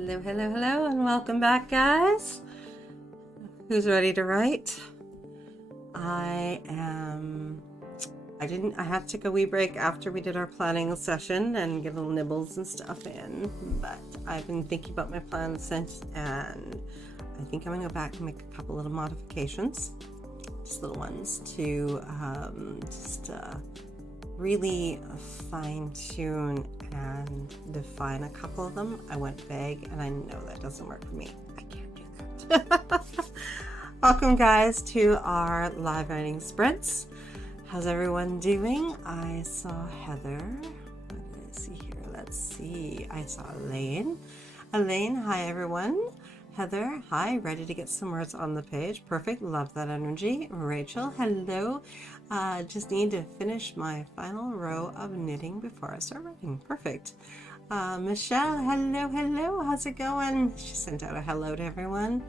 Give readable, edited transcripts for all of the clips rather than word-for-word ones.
Hello, hello, hello, and welcome back, guys. Who's ready to write? I had to take a wee break after we did our planning session and get little nibbles and stuff in, but I've been thinking about my plan since, and I think I'm gonna go back and make a couple little modifications, just little ones to really fine-tune and define a couple of them. I went vague, and I know that doesn't work for me. I can't do that. Welcome, guys, to our live writing sprints. How's everyone doing? I saw Heather. What did I see here? Let's see. I saw Elaine. Elaine, hi, everyone. Heather, hi. Ready to get some words on the page. Perfect. Love that energy. Rachel, hello. Just need to finish my final row of knitting before I start writing. Perfect. Michelle, hello, hello. How's it going? She sent out a hello to everyone.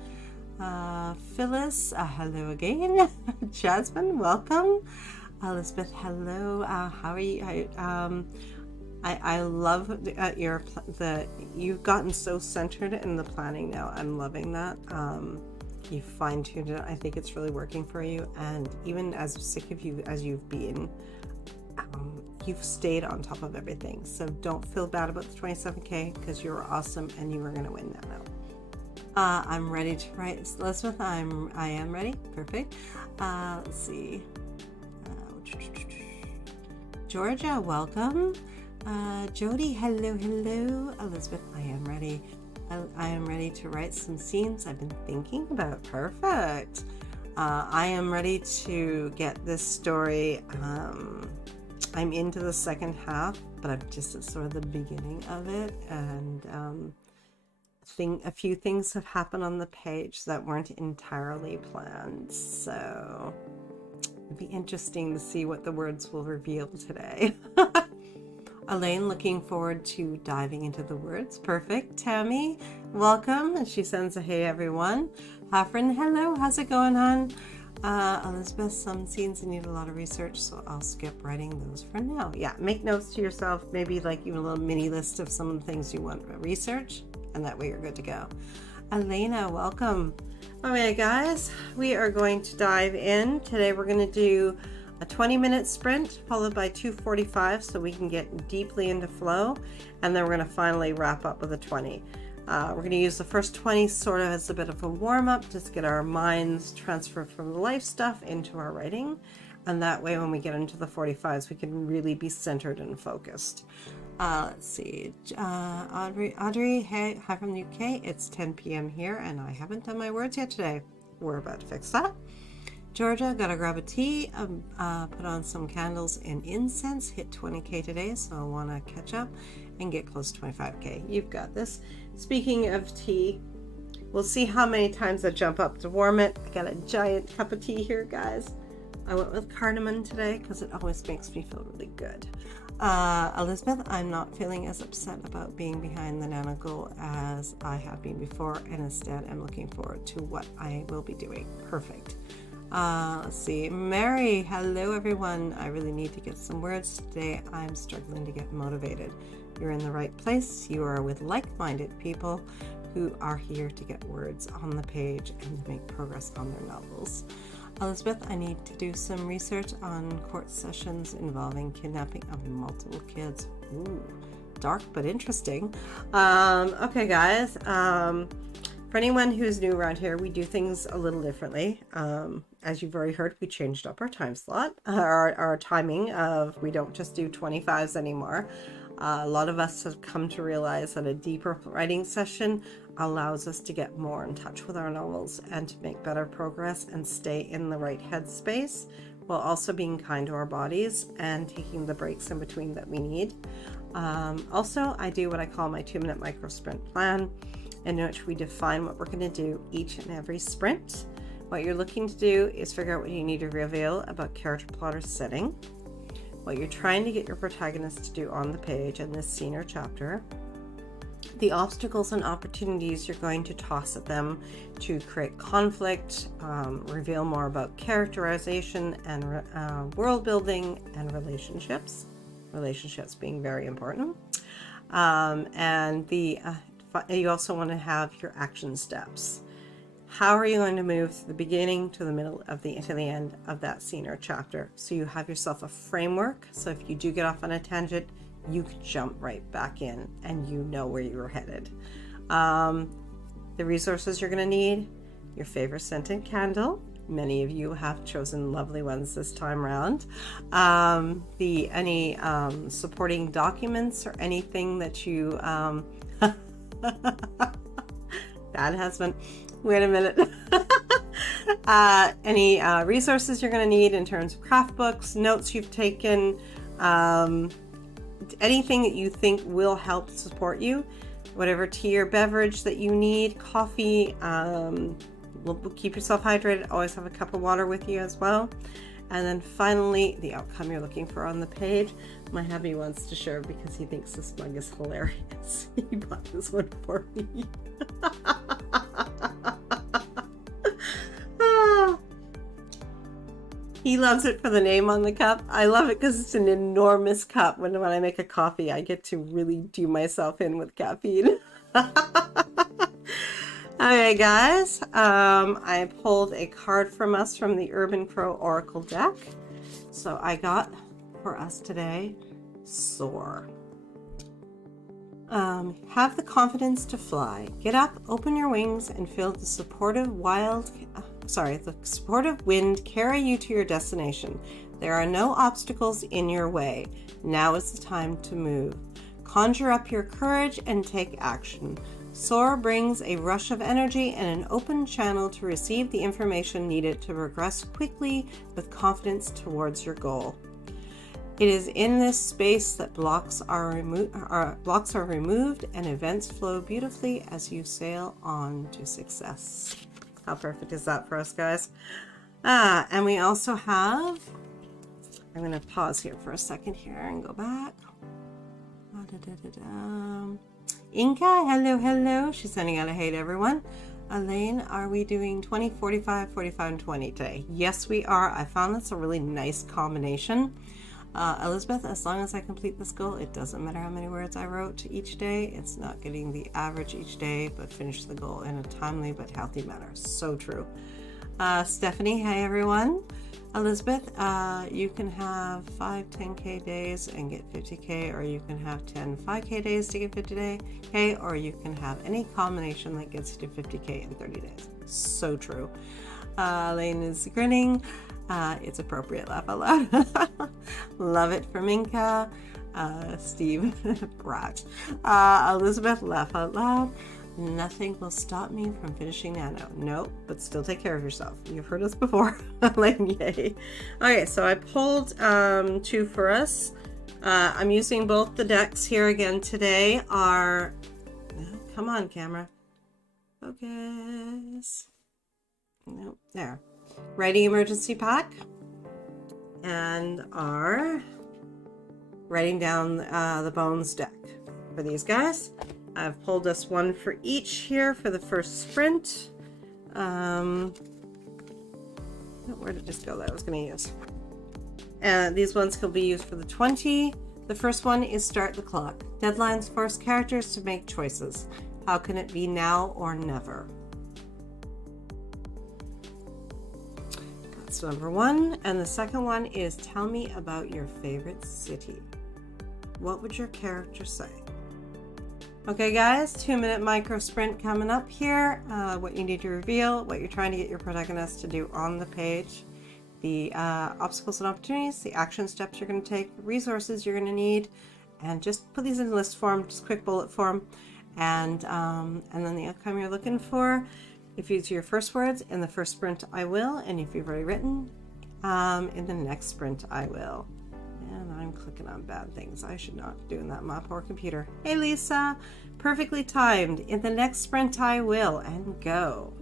Phyllis, hello again. Jasmine, welcome. Elizabeth, hello. How are you? I love you've gotten so centered in the planning now. I'm loving that. You fine-tuned it. I think it's really working for you, and even as sick of you as you've been, you've stayed on top of everything. So don't feel bad about the 27K, because you're awesome and you are going to win Nano. I'm ready to write. Elizabeth, I am ready. Perfect. Let's see. Georgia, welcome. Jody, hello, hello. Elizabeth, I am ready. I am ready to write some scenes I've been thinking about. Perfect. I am ready to get this story. I'm into the second half, but I'm just at sort of the beginning of it, and a few things have happened on the page that weren't entirely planned, so it'd be interesting to see what the words will reveal today. Elaine, looking forward to diving into the words. Perfect. Tammy, welcome. And she sends a hey, everyone. Hafren, hello. How's it going, hon? Elizabeth, some scenes need a lot of research, so I'll skip writing those for now. Yeah, make notes to yourself, maybe like even a little mini list of some of the things you want to research, and that way you're good to go. Elena, welcome. All right, guys, we are going to dive in. Today we're going to do a 20-minute sprint followed by 2:45, so we can get deeply into flow, and then we're going to finally wrap up with a 20. We're going to use the first 20 sort of as a bit of a warm-up, just to get our minds transferred from the life stuff into our writing, and that way when we get into the 45s we can really be centered and focused. Let's see, Audrey, hey, hi from the UK. It's 10 p.m. here, and I haven't done my words yet today. We're about to fix that. Georgia, gotta grab a tea, put on some candles and incense, hit 20K today, so I want to catch up and get close to 25K. You've got this. Speaking of tea, we'll see how many times I jump up to warm it. I got a giant cup of tea here, guys. I went with cardamom today because it always makes me feel really good. Elizabeth, I'm not feeling as upset about being behind the Nano goal as I have been before, and instead I'm looking forward to what I will be doing. Perfect. Let's see. Mary, hello everyone. I really need to get some words today. I'm struggling to get motivated. You're in the right place. You are with like-minded people who are here to get words on the page and to make progress on their novels. Elizabeth, I need to do some research on court sessions involving kidnapping of multiple kids. Ooh, dark but interesting. Okay, guys. For anyone who's new around here, we do things a little differently. As you've already heard, we changed up our time slot, our timing of, we don't just do 25s anymore. A lot of us have come to realize that a deeper writing session allows us to get more in touch with our novels and to make better progress and stay in the right headspace, while also being kind to our bodies and taking the breaks in between that we need. Also, I do what I call my 2-minute micro sprint plan, in which we define what we're going to do each and every sprint. What you're looking to do is figure out what you need to reveal about character, plot, or setting, what you're trying to get your protagonist to do on the page in this scene or chapter, the obstacles and opportunities you're going to toss at them to create conflict, reveal more about characterization and world building and relationships being very important, and the you also want to have your action steps. How are you going to move from the beginning to the middle of to the end of that scene or chapter? So you have yourself a framework. So if you do get off on a tangent, you can jump right back in and you know where you were headed. The resources you're going to need: your favorite scented candle. Many of you have chosen lovely ones this time around. Any supporting documents or anything that you bad husband. Wait a minute. Any resources you're going to need in terms of craft books, notes you've taken, anything that you think will help support you, whatever tea or beverage that you need, coffee, will keep yourself hydrated. Always have a cup of water with you as well. And then finally, the outcome you're looking for on the page. My hubby wants to share because he thinks this mug is hilarious. He bought this one for me. He loves it for the name on the cup. I love it because it's an enormous cup. When I make a coffee, I get to really do myself in with caffeine. Okay, guys, I pulled a card from the Urban Crow Oracle deck. So I got for us today, Soar. Have the confidence to fly. Get up, open your wings, and feel the supportive wind carry you to your destination. There are no obstacles in your way. Now is the time to move. Conjure up your courage and take action. Soar brings a rush of energy and an open channel to receive the information needed to progress quickly with confidence towards your goal. It is in this space that blocks are removed and events flow beautifully as you sail on to success. How perfect is that for us, guys? And we also have, I'm going to pause here for a second here and go back. Inka, hello. She's sending out a hey to everyone. Elaine, are we doing 20, 45, 45, and 20 today? Yes, we are. I found that's a really nice combination. Elizabeth, as long as I complete this goal, it doesn't matter how many words I wrote each day. It's not getting the average each day, but finish the goal in a timely but healthy manner. So true. Stephanie, hey everyone. Elizabeth, you can have 5 10K days and get 50K, or you can have 10 5K days to get 50K, or you can have any combination that gets you to 50K in 30 days. So true. Elaine is grinning. It's appropriate, laugh out loud. Love it from Inka. Steve, brat. Elizabeth, laugh out loud. Nothing will stop me from finishing Nano. Nope, but still take care of yourself. You've heard us before. Elaine, yay. Okay, so I pulled 2 for us. I'm using both the decks here again today. Come on, camera. Focus. Nope, there. Writing Emergency Pack and our Writing Down the Bones deck for these guys. I've pulled us one for each here for the first sprint. Where did it just go that I was going to use? And these ones can be used for the 20. The first one is Start the Clock. Deadlines force characters to make choices. How can it be now or never? That's number 1. And the second one is Tell me about your favorite city. What would your character say? Okay guys, 2-minute micro sprint coming up here. What you need to reveal, what you're trying to get your protagonist to do on the page, the obstacles and opportunities, the action steps you're going to take, resources you're going to need, and just put these in list form, just quick bullet form, and then the outcome you're looking for. If you do your first words in the first sprint, I will, and if you've already written in the next sprint, I will. And I'm clicking on bad things. I should not be doing that, my poor computer. Hey Lisa, perfectly timed. In the next sprint I will, and go.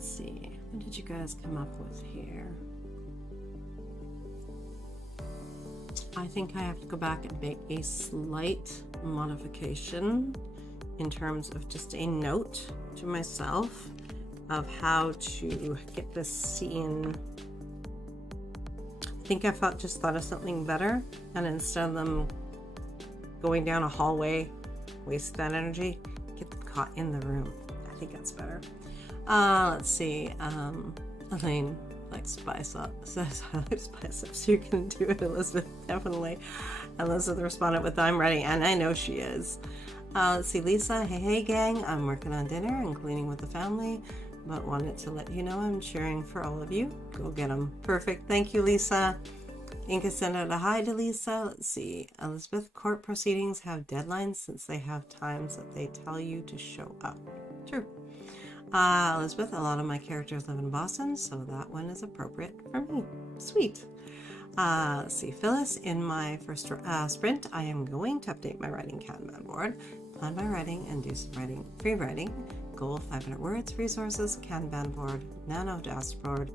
Let's see. What did you guys come up with here? I think I have to go back and make a slight modification in terms of just a note to myself of how to get this scene. I think I just thought of something better, and instead of them going down a hallway, waste that energy, get them caught in the room. I think that's better. Let's see. Elaine likes spice up. Says I like spice up, so you can do it, Elizabeth. Definitely. Elizabeth responded with "I'm ready," and I know she is. Let's see. Lisa, hey gang, I'm working on dinner and cleaning with the family, but wanted to let you know I'm cheering for all of you. Go get them. Perfect. Thank you, Lisa. Inka sent out a hi to Lisa. Let's see. Elizabeth, court proceedings have deadlines since they have times that they tell you to show up. True. Elizabeth, a lot of my characters live in Boston, so that one is appropriate for me. Sweet. Let's see. Phyllis, in my first sprint, I am going to update my writing Kanban board, plan my writing, and do some writing, free writing. Goal 500 words, resources, Kanban board, Nano dashboard,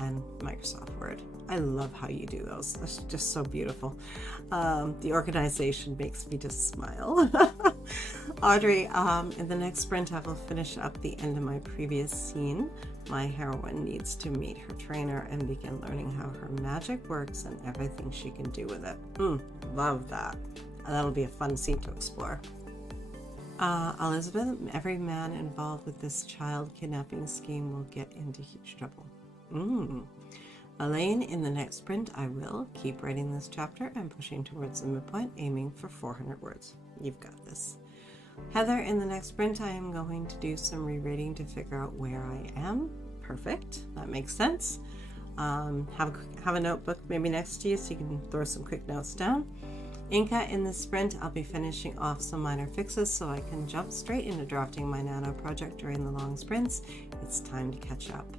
and Microsoft Word. I love how you do those. That's just so beautiful. The organization makes me just smile. Audrey, in the next sprint, I will finish up the end of my previous scene. My heroine needs to meet her trainer and begin learning how her magic works and everything she can do with it. Love that. That'll be a fun scene to explore. Elizabeth, every man involved with this child kidnapping scheme will get into huge trouble. Elaine, in the next sprint, I will keep writing this chapter and pushing towards the midpoint, aiming for 400 words. You've got this. Heather, in the next sprint, I am going to do some rereading to figure out where I am. Perfect. That makes sense. Have a notebook maybe next to you so you can throw some quick notes down. Inka, in this sprint, I'll be finishing off some minor fixes so I can jump straight into drafting my nano project during the long sprints. It's time to catch up.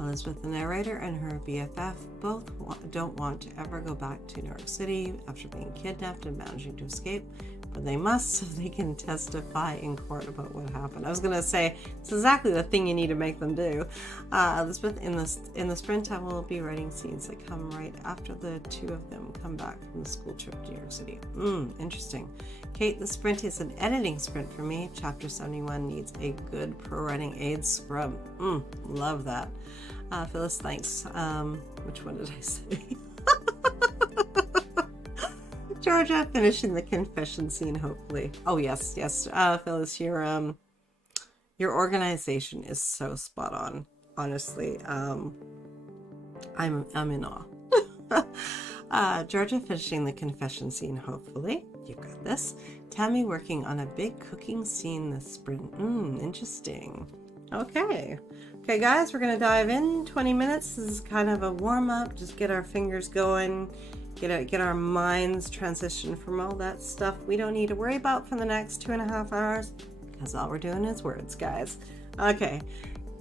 Elizabeth, the narrator, and her BFF both don't want to ever go back to New York City after being kidnapped and managing to escape, but they must so they can testify in court about what happened. I was going to say, it's exactly the thing you need to make them do. Elizabeth, in the sprint, I will be writing scenes that come right after the two of them come back from the school trip to New York City. Interesting. Kate, the sprint is an editing sprint for me. Chapter 71 needs a good pro writing aid scrub. Love that. Phyllis, thanks. Which one did I say? Georgia, finishing the confession scene, hopefully. Oh, yes. Phyllis, your organization is so spot on. Honestly, I'm in awe. Georgia, finishing the confession scene, hopefully. You got this. Tammy, working on a big cooking scene this sprint. Interesting. Okay, guys, we're gonna dive in. 20 minutes. This is kind of a warm up. Just get our fingers going. Get our minds transitioned from all that stuff we don't need to worry about for the next 2.5 hours, because all we're doing is words, guys. Okay,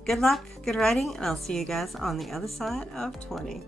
good luck, good writing, and I'll see you guys on the other side of 20.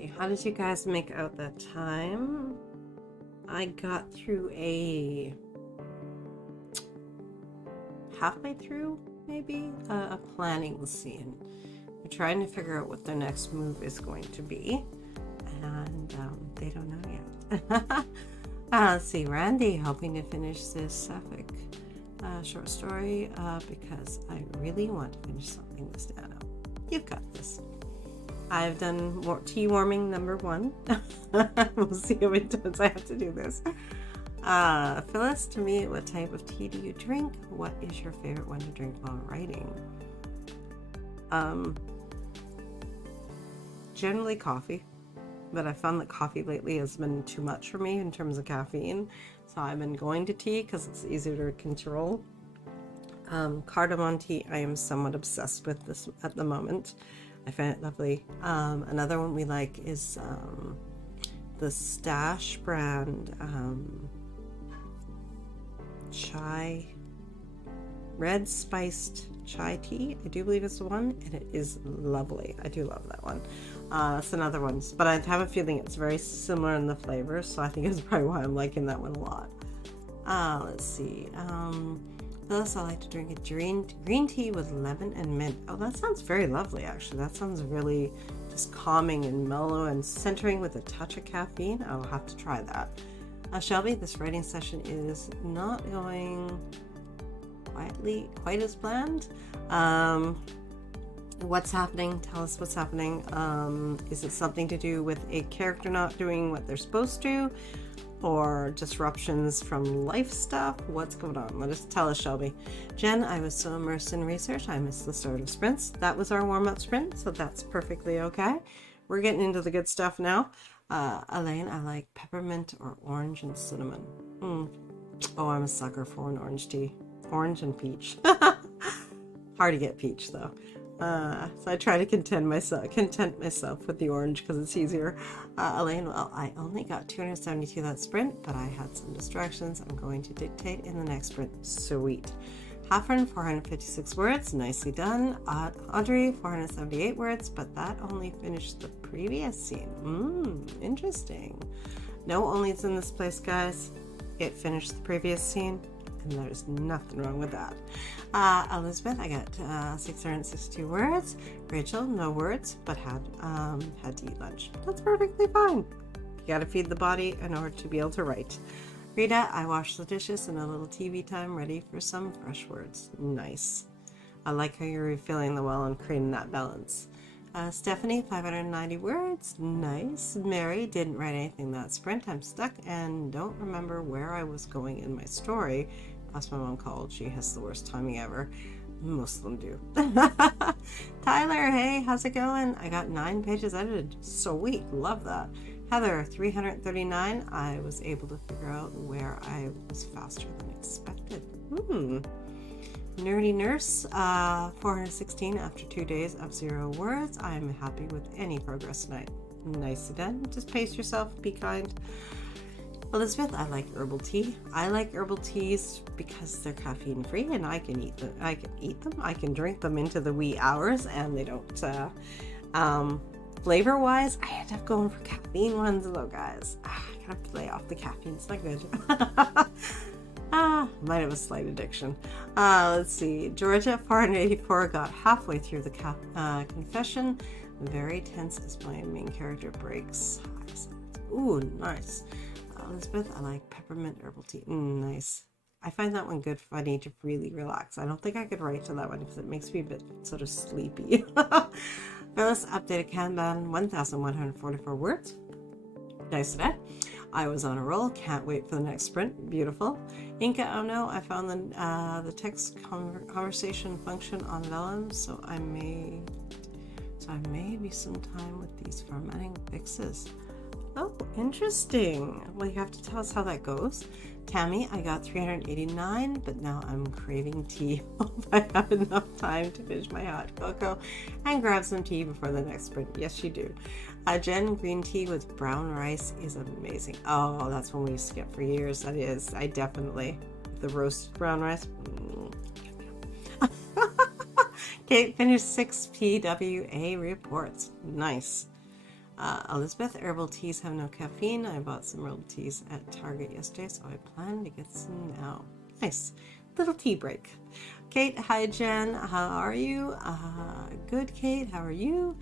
see. How did you guys make out that time? I got through halfway through, maybe, a planning scene. We're trying to figure out what their next move is going to be, and they don't know yet. Let's see, Randy, hoping to finish this Sapphic short story because I really want to finish something with Nano. You've got this. I've done tea warming number 1. We'll see how many times I have to do this. Phyllis, to me, what type of tea do you drink? What is your favorite one to drink while writing? Generally coffee, but I found that coffee lately has been too much for me in terms of caffeine, so I've been going to tea because it's easier to control. Cardamom tea, I am somewhat obsessed with this at the moment. I find it lovely. Another one we like is the Stash brand red spiced chai tea. I do believe it's the one, and it is lovely. I do love that one. It's another one, but I have a feeling it's very similar in the flavor, so I think it's probably why I'm liking that one a lot. Let's see. Phyllis, I like to drink a green tea with lemon and mint. Oh, that sounds very lovely, actually. That sounds really just calming and mellow and centering with a touch of caffeine. I'll have to try that. Shelby, this writing session is not going quite as planned. What's happening? Tell us what's happening. Is it something to do with a character not doing what they're supposed to? Or disruptions from life stuff? What's going on? Let us tell us, Shelby. Jen, I was so immersed in research, I missed the start of sprints. That was our warm-up sprint, so that's perfectly okay. We're getting into the good stuff now. Elaine, I like peppermint or orange and cinnamon. Oh, I'm a sucker for an orange tea. Orange and peach. Hard to get peach though. So I try to content myself with the orange because it's easier. Elaine, well, I only got 272 that sprint, but I had some distractions. I'm going to dictate in the next sprint. Sweet. Haffern, 456 words. Nicely done. Audrey, 478 words, but that only finished the previous scene. Interesting. No onlys in this place, guys. It finished the previous scene, and there's nothing wrong with that. Elizabeth, I got 662 words. Rachel, no words, but had to eat lunch. That's perfectly fine. You gotta feed the body in order to be able to write. Rita, I washed the dishes and a little TV time, ready for some fresh words. Nice. I like how you're refilling the well and creating that balance. Stephanie, 590 words. Nice. Mary, didn't write anything that sprint. I'm stuck and don't remember where I was going in my story. Plus my mom called. She has the worst timing ever. Most of them do. Tyler, hey, how's it going? I got 9 pages edited. Sweet. Love that. Heather, 339. I was able to figure out where I was faster than expected. Nerdy Nurse, 416 after 2 days of 0 words. I'm happy with any progress tonight. Nicely done. Just pace yourself. Be kind. Elizabeth, I like herbal tea. I like herbal teas because they're caffeine free and I can eat them. I can drink them into the wee hours and they don't. Flavor wise, I end up going for caffeine ones though, guys. I gotta play off the caffeine. It's not good. Might have a slight addiction. Let's see. Georgia, 484, got halfway through the confession. Very tense as my main character breaks. Ooh, nice. Elizabeth, I like peppermint herbal tea. Nice. I find that one good if I need to really relax. I don't think I could write to that one because it makes me a bit sort of sleepy. Phyllis, updated Kanban, 1,144 words. Nice today. I was on a roll. Can't wait for the next sprint. Beautiful. Inca, oh no, I found the text conversation function on Vellum, so I may be some time with these formatting fixes. Oh, interesting. Well, you have to tell us how that goes. Tammy, I got 389, but now I'm craving tea. Hope I have enough time to finish my hot cocoa and grab some tea before the next sprint. Yes, you do. Jen, green tea with brown rice is amazing. Oh, that's one we used to get for years. That is. I definitely. The roasted brown rice. Kate finished 6 PWA reports. Nice. Elizabeth, herbal teas have no caffeine. I bought some herbal teas at Target yesterday, so I plan to get some now. Nice. Little tea break. Kate, hi Jen, how are you? Good, Kate, how are you?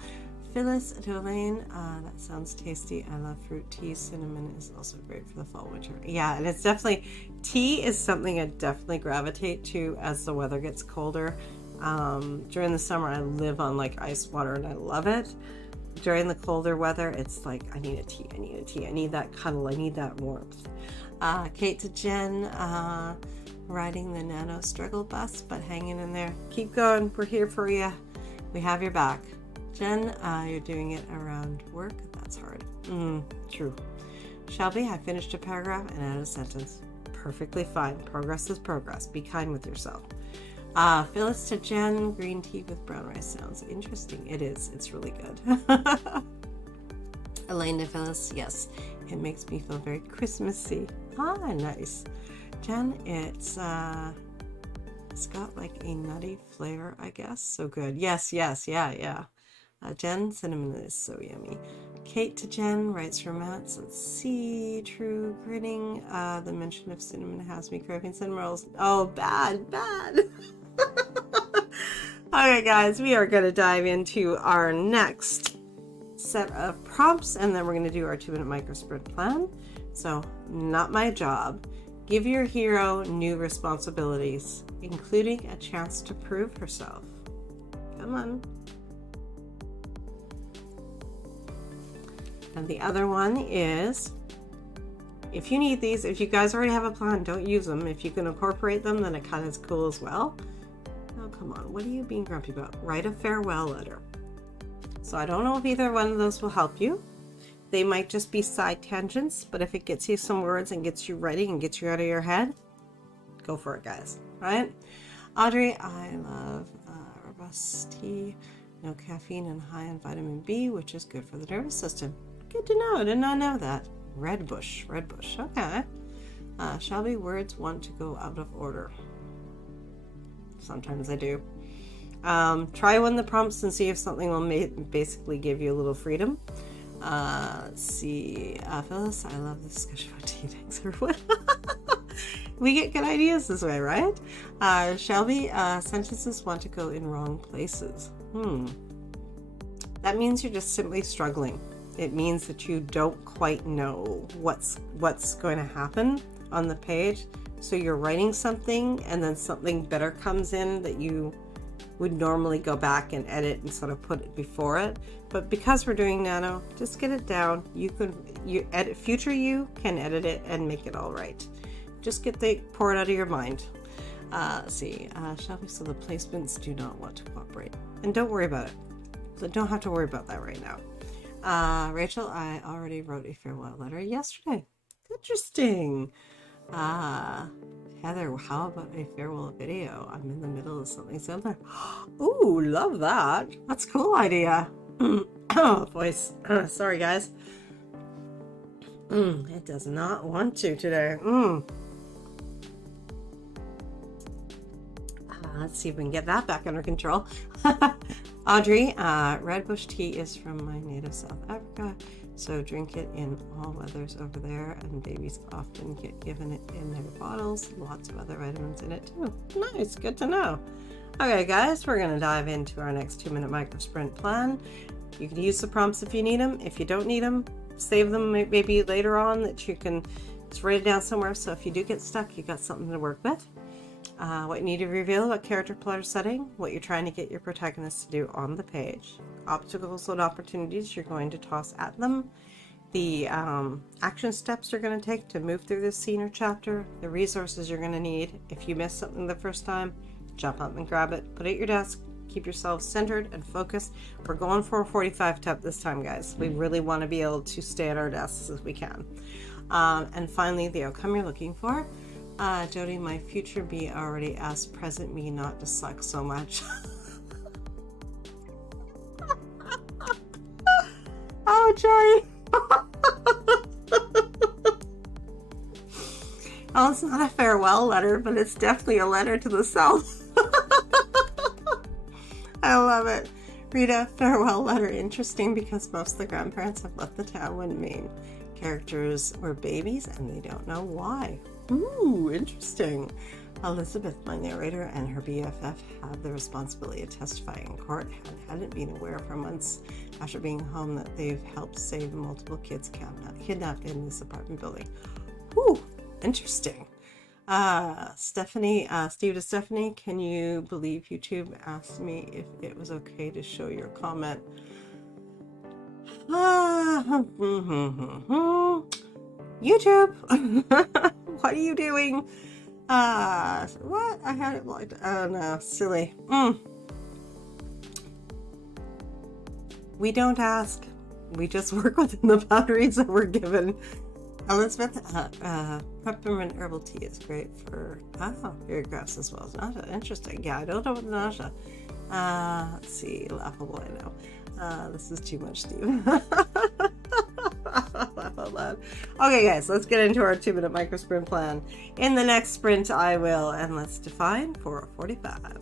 Phyllis to Elaine, that sounds tasty. I love fruit tea. Cinnamon is also great for the fall winter. Yeah, and it's definitely, tea is something I definitely gravitate to as the weather gets colder. During the summer, I live on like ice water and I love it. During the colder weather, it's like, I need a tea, I need a tea, I need that cuddle, I need that warmth. Kate to Jen, riding the Nano struggle bus, but hanging in there. Keep going, we're here for you. We have your back. Jen, you're doing it around work. That's hard. True. Shelby, I finished a paragraph and added a sentence. Perfectly fine. Progress is progress. Be kind with yourself. Phyllis to Jen, green tea with brown rice sounds interesting. It is. It's really good. Elaine to Phyllis, yes, it makes me feel very Christmassy. Nice. Jen, it's got like a nutty flavor, I guess. So good. Yes, yeah. Jen, cinnamon is so yummy. Kate to Jen, writes romance. Let's see. True, grinning. The mention of cinnamon has me craving cinnamon rolls. Oh, bad. Okay, guys, we are going to dive into our next set of prompts, and then we're going to do our 2-minute micro sprint plan. So, not my job. Give your hero new responsibilities, including a chance to prove herself. Come on. And the other one is, if you need these, if you guys already have a plan, don't use them. If you can incorporate them, then it kind of is cool as well. Oh, come on. What are you being grumpy about? Write a farewell letter. So I don't know if either one of those will help you. They might just be side tangents, but if it gets you some words and gets you writing and gets you out of your head, go for it, guys. Right? Audrey, I love robust tea, no caffeine and high in vitamin B, which is good for the nervous system. Good to know. I did not know that. Red bush. Okay. Shelby, words want to go out of order. Sometimes I do. Try one of the prompts and see if something will basically give you a little freedom. Let's see. Phyllis, I love the discussion about tea. Thanks, everyone. We get good ideas this way, right? Shelby, sentences want to go in wrong places. That means you're just simply struggling. It means that you don't quite know what's going to happen on the page. So you're writing something and then something better comes in that you would normally go back and edit and sort of put it before it. But because we're doing Nano, just get it down. Future you can edit it and make it all right. Just pour it out of your mind. Let's see, Shelby, so the placements do not want to cooperate. And don't worry about it. So don't have to worry about that right now. Rachel, I already wrote a farewell letter yesterday. Interesting. Heather, how about a farewell video? I'm in the middle of something similar. Ooh, love that. That's a cool idea. Oh, voice. Sorry, guys. It does not want to today. Let's see if we can get that back under control. Audrey, red bush tea is from my native South Africa, so drink it in all weathers over there, and babies often get given it in their bottles. Lots of other vitamins in it too. Nice, good to know. Okay, guys, we're going to dive into our next 2-minute micro sprint plan. You can use the prompts if you need them. If you don't need them, save them maybe later on that you can just write it down somewhere. So if you do get stuck, you got something to work with. What you need to reveal about character plot setting, what you're trying to get your protagonist to do on the page, obstacles and opportunities you're going to toss at them, the action steps you're going to take to move through this scene or chapter, the resources you're going to need. If you missed something the first time, jump up and grab it, put it at your desk, keep yourself centered and focused. We're going for a 45 step this time, guys. We really want to be able to stay at our desks as we can. And finally, the outcome you're looking for. Jody, my future me already asked present me not to suck so much. Oh, Jody. Oh, it's not a farewell letter, but it's definitely a letter to the self. I love it. Read a farewell letter. Interesting because most of the grandparents have left the town when main characters were babies and they don't know why. Ooh, interesting. Elizabeth, my narrator, and her BFF have the responsibility of testifying in court and hadn't been aware for months after being home that they've helped save multiple kids kidnapped in this apartment building. Ooh, interesting. Steve to Stephanie, can you believe YouTube asked me if it was okay to show your comment? YouTube, what are you doing? What? I had it blocked. Oh no, silly. We don't ask. We just work within the boundaries that we're given. Elizabeth, peppermint herbal tea is great for eargraphs as well as nausea. Interesting. Yeah, I don't know what nausea. Let's see. Laughable, I know. This is too much, Steve. Laugh out loud. Okay, guys, let's get into our 2-minute micro sprint plan. In the next sprint, I will, and let's define 4:45.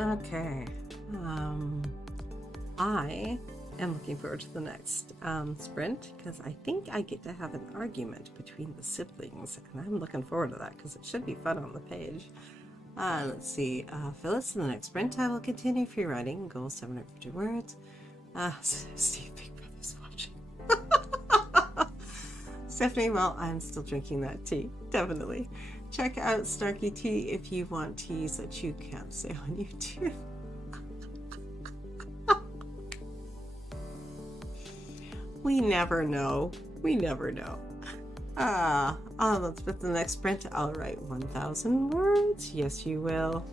Okay. I am looking forward to the next sprint because I think I get to have an argument between the siblings, and I'm looking forward to that because it should be fun on the page. Let's see. Phyllis, in the next sprint, I will continue free writing. Goal 750 words. Steve, Big Brother's watching. Stephanie, well, I'm still drinking that tea. Definitely. Check out Snarky Tea if you want teas that you can't say on YouTube. We never know. We never know. Let's put the next sprint. I'll write 1,000 words. Yes, you will.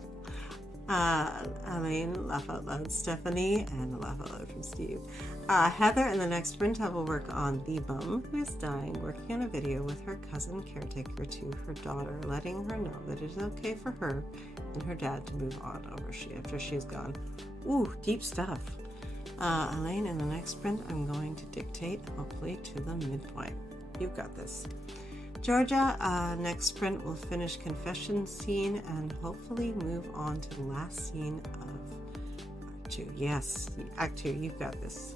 Elaine, laugh out loud, Stephanie, and laugh out loud from Steve. Heather, in the next sprint, I will work on the mum who is dying, working on a video with her cousin caretaker to her daughter, letting her know that it is okay for her and her dad to move on after she's gone. Ooh, deep stuff. Elaine, in the next sprint, I'm going to dictate, hopefully, to the midpoint. You've got this. Georgia, next sprint will finish confession scene and hopefully move on to the last scene of Act 2. Yes, Act 2, you've got this.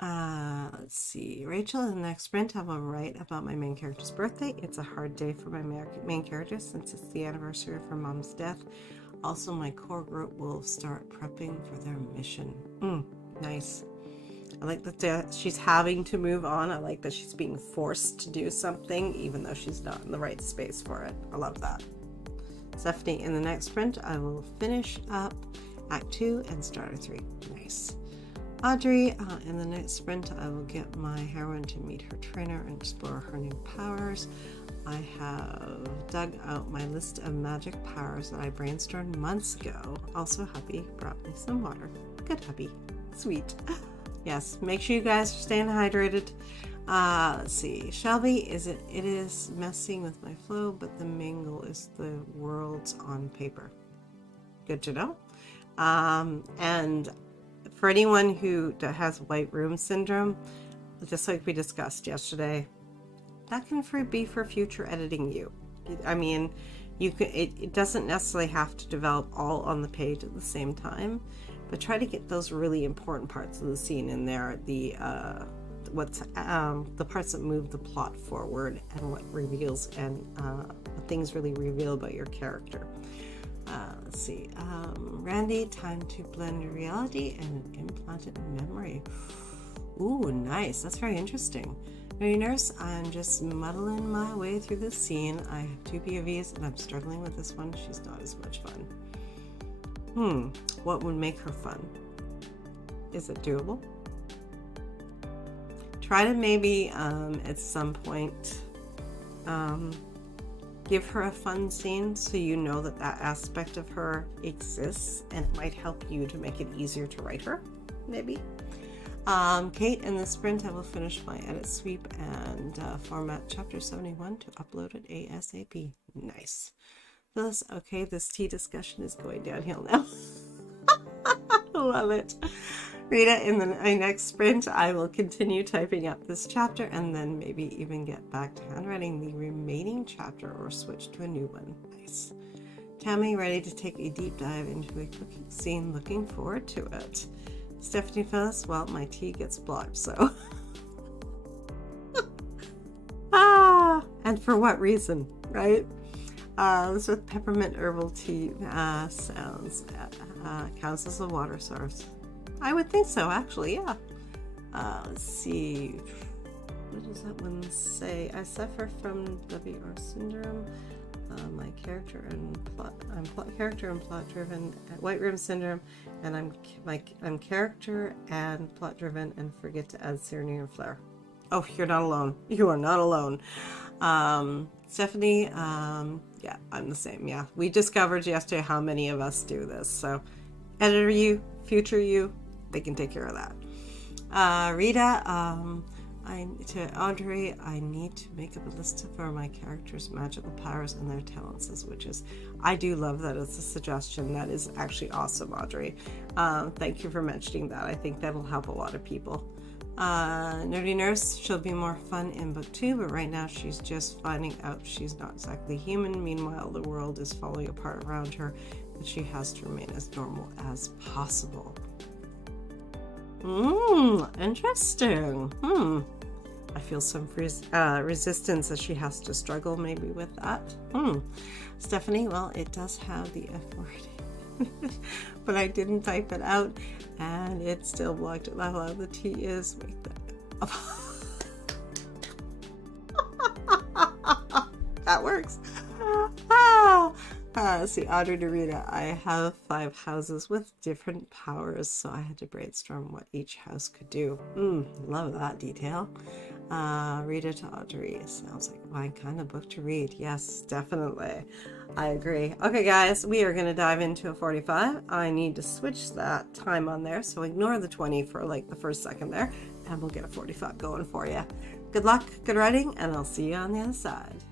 Let's see. Rachel, in the next sprint, I will write about my main character's birthday. It's a hard day for my main character since it's the anniversary of her mom's death. Also, my core group will start prepping for their mission. Nice. I like that she's having to move on. I like that she's being forced to do something even though she's not in the right space for it. I love that. Stephanie, in the next sprint, I will finish up Act 2 and start Act 3. Nice. Audrey, in the next sprint, I will get my heroine to meet her trainer and explore her new powers. I have dug out my list of magic powers that I brainstormed months ago. Also, hubby brought me some water. Good hubby. Sweet. Yes, make sure you guys are staying hydrated. Let's see. Shelby, it is messing with my flow, but the main goal is the worlds on paper. Good to know. And for anyone who has white room syndrome, just like we discussed yesterday, that can be for future editing you. I mean, you can. It doesn't necessarily have to develop all on the page at the same time, but try to get those really important parts of the scene in there. The parts that move the plot forward and what reveals and what things really reveal about your character. Let's see. Randy, time to blend reality and implanted memory. Ooh, nice. That's very interesting. Nerdy Nurse, I'm just muddling my way through this scene. I have 2 POVs and I'm struggling with this one. She's not as much fun. What would make her fun? Is it doable? Try to maybe at some point give her a fun scene so you know that aspect of her exists, and it might help you to make it easier to write her, maybe. Kate, in the sprint, I will finish my edit sweep and format chapter 71 to upload it ASAP. Nice. Phyllis, okay, this tea discussion is going downhill now. Love it. Rita, in the next sprint, I will continue typing up this chapter and then maybe even get back to handwriting the remaining chapter or switch to a new one. Nice. Tammy, ready to take a deep dive into a cooking scene. Looking forward to it. Stephanie, Phyllis, well, my tea gets blocked, so. And for what reason, right? Elizabeth, peppermint herbal tea sounds counts as a water source. I would think so, actually, yeah. Let's see. What does that one say? I suffer from WR syndrome. My character and plot. I'm character and plot driven. White room syndrome, and I'm character and plot driven, and forget to add serenity and flair. Oh, you're not alone. You are not alone. Stephanie, yeah, I'm the same. Yeah, we discovered yesterday how many of us do this. So, editor you, future you, they can take care of that. Rita, to Audrey, I need to make up a list for my characters' magical powers and their talents as witches. I do love that as a suggestion. That is actually awesome, Audrey. Thank you for mentioning that. I think that'll help a lot of people. Nerdy Nurse, she'll be more fun in book 2, but right now she's just finding out she's not exactly human. Meanwhile, the world is falling apart around her, but she has to remain as normal as possible. Interesting. I feel some resistance as she has to struggle maybe with that. Stephanie, well, it does have the F word, but I didn't type it out, and it still blocked it. How loud the T is. Wait, that works. Let's see, Audrey to Rita. I have 5 houses with different powers, so I had to brainstorm what each house could do. Love that detail. Rita to Audrey. Sounds like my kind of book to read. Yes, definitely. I agree. Okay, guys, we are going to dive into a 45. I need to switch that time on there, so ignore the 20 for like the first second there, and we'll get a 45 going for you. Good luck, good writing, and I'll see you on the other side.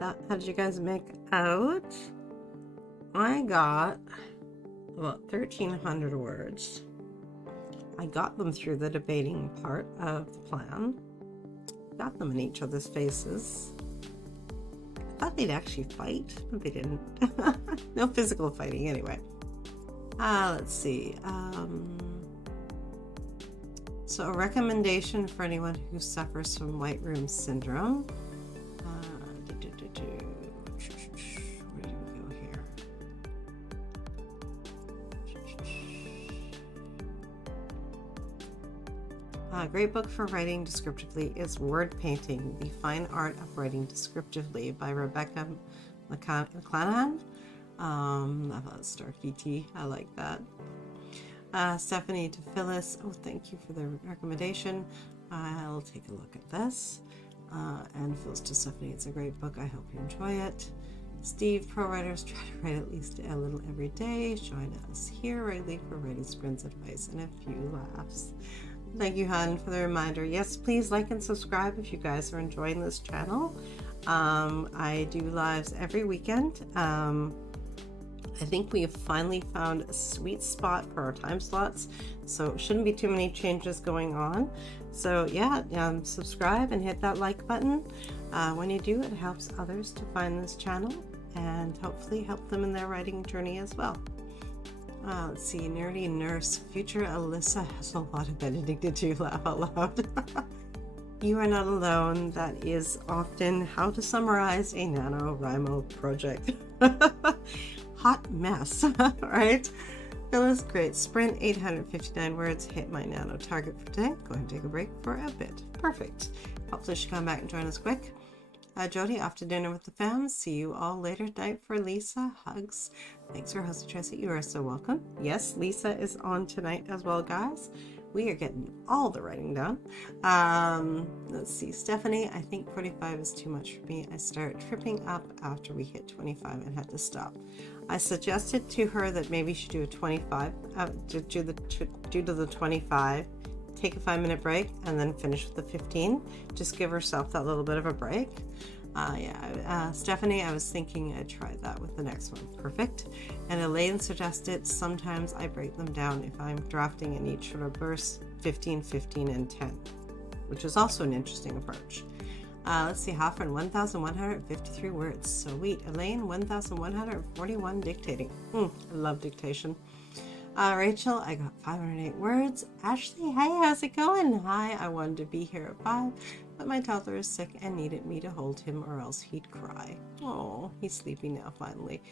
How did you guys make out? I got about 1,300 words. I got them through the debating part of the plan. Got them in each other's faces. I thought they'd actually fight, but they didn't. No physical fighting anyway. Let's see. So a recommendation for anyone who suffers from white room syndrome. Where do we go here? A great book for writing descriptively is Word Painting, The Fine Art of Writing Descriptively by Rebecca McClanahan. About Starkey Tea. I like that. Stephanie to Phyllis. Oh, thank you for the recommendation. I'll take a look at this. And Phyllis to Stephanie. It's a great book. I hope you enjoy it. Steve, pro writers try to write at least a little every day. Join us here regularly for writing sprints, advice, and a few laughs. Thank you, Han, for the reminder. Yes, please like and subscribe if you guys are enjoying this channel. I do lives every weekend. I think we have finally found a sweet spot for our time slots, so it shouldn't be too many changes going on. So yeah, subscribe and hit that like button. When you do, it helps others to find this channel and hopefully help them in their writing journey as well. Let's see, Nerdy Nurse. Future Alyssa has a lot of editing to do, laugh out loud. You are not alone. That is often how to summarize a NaNoWriMo project. Hot mess, right? Phyllis, great sprint, 859 words, hit my nano target for today. Going to take a break for a bit. Perfect. Hopefully she'll come back and join us quick. Jody, off to dinner with the fam. See you all later tonight for Lisa. Hugs. Thanks for hosting, Tracy. You are so welcome. Yes, Lisa is on tonight as well, guys. We are getting all the writing done. Let's see, Stephanie, I think 45 is too much for me. I started tripping up after we hit 25 and had to stop. I suggested to her that maybe she do a 25, do to the 25, take a 5-minute break, and then finish with the 15. Just give herself that little bit of a break. Stephanie, I was thinking I'd try that with the next one. Perfect. And Elaine suggested sometimes I break them down if I'm drafting in each sort of burst, 15, 15, and 10, which is also an interesting approach. Let's see, Hoffman, 1,153 words. Sweet. Elaine, 1,141 dictating. I love dictation. Rachel, I got 508 words. Ashley, hey, how's it going? Hi, I wanted to be here at 5, but my toddler is sick and needed me to hold him or else he'd cry. Oh, he's sleeping now, finally.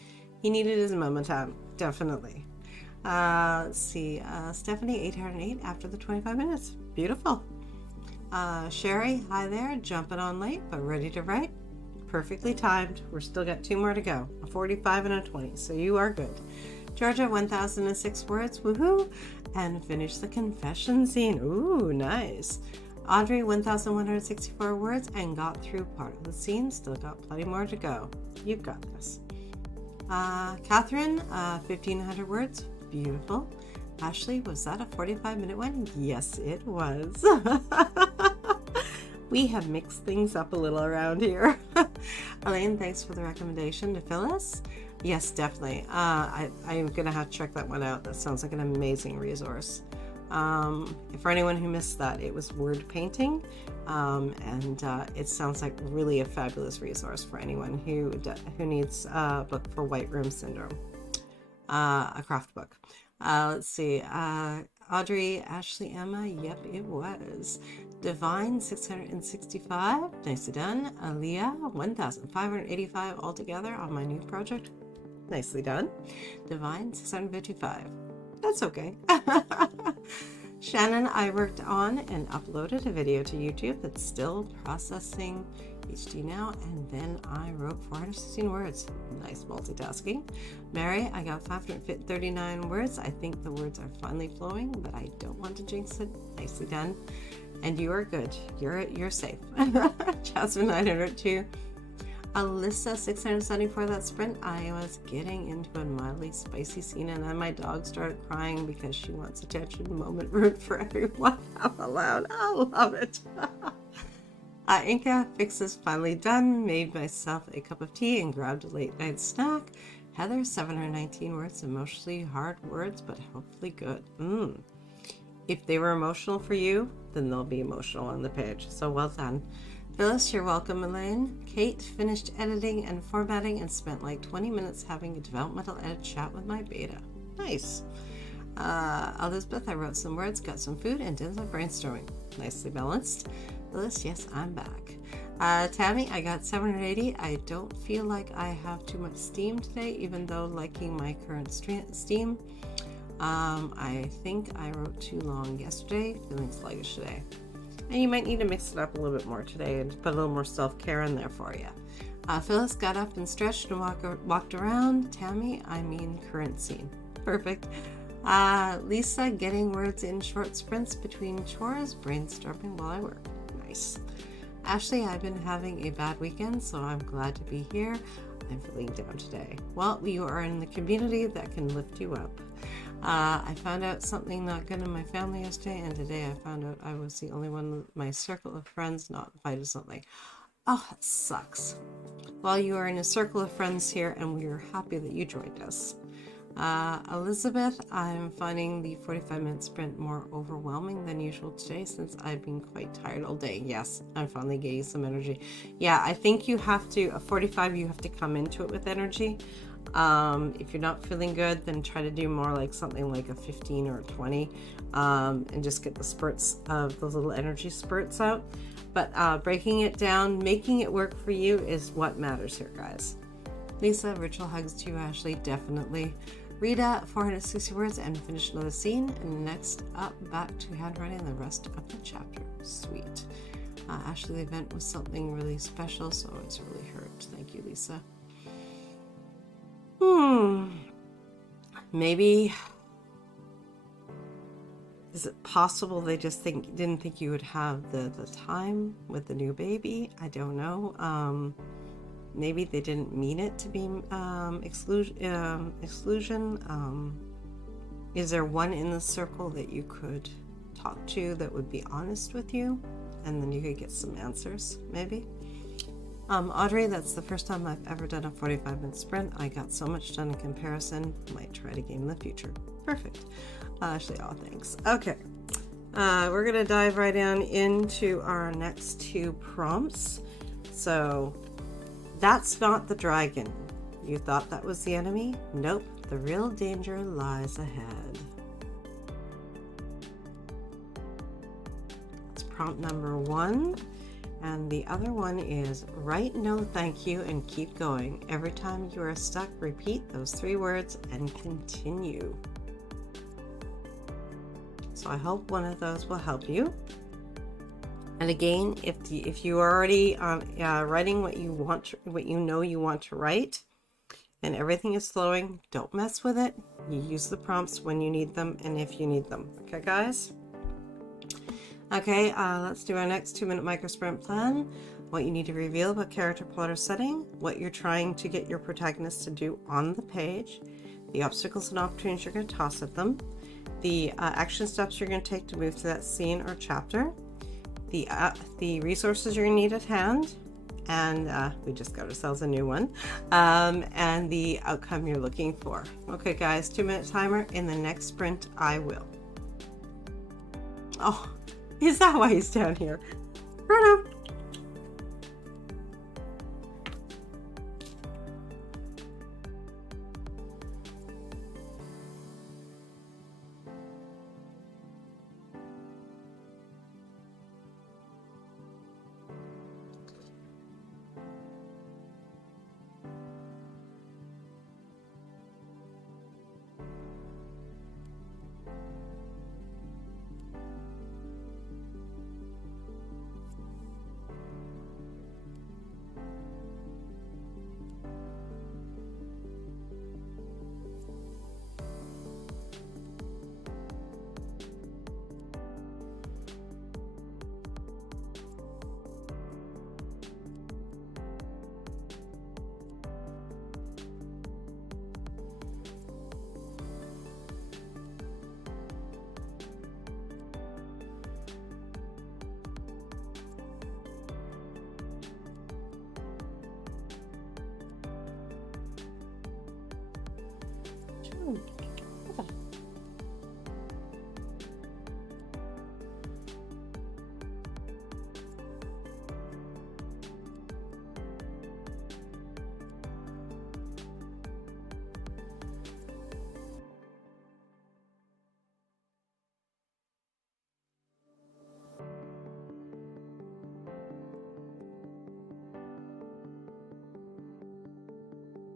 He needed his mama time, definitely. Let's see, Stephanie, 808 after the 25 minutes. Beautiful. Sherry, hi there, jumping on late, but ready to write. Perfectly timed. We're still got 2 more to go, a 45 and a 20, so you are good. Georgia, 1,006 words, woohoo, and finish the confession scene. Ooh, nice. Audrey, 1,164 words and got through part of the scene. Still got plenty more to go. You've got this. Catherine, 1,500 words. Beautiful. Ashley, was that a 45-minute one? Yes, it was. We have mixed things up a little around here. Elaine, thanks for the recommendation to Phyllis. Yes, definitely. I'm going to have to check that one out. That sounds like an amazing resource. For anyone who missed that, it was Word Painting, and it sounds like really a fabulous resource for anyone who needs a book for white room syndrome, a craft book. Let's see, Audrey, Ashley, Emma, yep, it was. Divine, 665, nicely done. Aaliyah, 1,585 altogether on my new project, nicely done. Divine, 655. That's okay. Shannon, I worked on and uploaded a video to YouTube that's still processing HD now, and then I wrote 416 words. Nice multitasking. Mary, I got 539 words. I think the words are finally flowing, but I don't want to jinx it. Nicely done. And you are good. You're safe. Jasmine, 902. Alyssa, 674, that sprint. I was getting into a mildly spicy scene, and then my dog started crying because she wants attention. Moment rude for everyone. Out loud. I love it. Inca fix is finally done. Made myself a cup of tea and grabbed a late night snack. Heather, 719 words, emotionally hard words, but hopefully good. If they were emotional for you, then they'll be emotional on the page. So well done. Phyllis, you're welcome, Elaine. Kate finished editing and formatting and spent like 20 minutes having a developmental edit chat with my beta. Nice. Elizabeth, I wrote some words, got some food, and did some brainstorming. Nicely balanced. Phyllis, yes, I'm back. Tammy, I got 780. I don't feel like I have too much steam today, even though liking my current steam. I think I wrote too long yesterday, feeling sluggish today. And you might need to mix it up a little bit more today and put a little more self-care in there for you. Phyllis got up and stretched and walked around. Tammy, I mean current scene. Perfect. Lisa, getting words in short sprints between chores, brainstorming while I work. Nice. Ashley, I've been having a bad weekend, so I'm glad to be here. I'm feeling down today. Well, you are in the community that can lift you up. I found out something not good in my family yesterday, and today I found out I was the only one in my circle of friends not invited to something. Oh, it sucks. Well, you are in a circle of friends here, and we are happy that you joined us. Elizabeth, I'm finding the 45-minute sprint more overwhelming than usual today since I've been quite tired all day. Yes, I'm finally getting some energy. Yeah, I think you have to, a 45, you have to come into it with energy. If you're not feeling good, then try to do more like something like a 15 or a 20, and just get the spurts of those little energy spurts out. But breaking it down, making it work for you is what matters here, guys. Lisa, virtual hugs to you, Ashley, definitely. Rita, 460 words and finish another scene. And next up, back to handwriting the rest of the chapter. Sweet. Ashley, the event was something really special, so it's really hurt. Thank you, Lisa. Maybe, is it possible they just didn't think you would have the time with the new baby? I don't know. Maybe they didn't mean it to be exclusion. Is there one in the circle that you could talk to that would be honest with you, and then you could get some answers, maybe? Audrey, that's the first time I've ever done a 45-minute sprint. I got so much done in comparison. Might try it again in the future. Perfect. Ashley, oh, thanks. Okay. We're going to dive right down into our next two prompts. So, that's not the dragon. You thought that was the enemy? Nope. The real danger lies ahead. That's prompt number 1. And the other one is write no thank you and keep going. Every time you are stuck, repeat those 3 words and continue. So I hope one of those will help you. And again, if you are already writing what you know you want to write, and everything is flowing, don't mess with it. You use the prompts when you need them and if you need them. Okay, guys? Okay, let's do our next 2-minute micro sprint plan. What you need to reveal about character, plot, or setting, what you're trying to get your protagonist to do on the page, the obstacles and opportunities you're going to toss at them, the action steps you're going to take to move to that scene or chapter, the resources you're going to need at hand, and we just got ourselves a new one, and the outcome you're looking for. Okay, guys, 2-minute timer. In the next sprint, I will. Oh. Is that why he's down here? Bruno.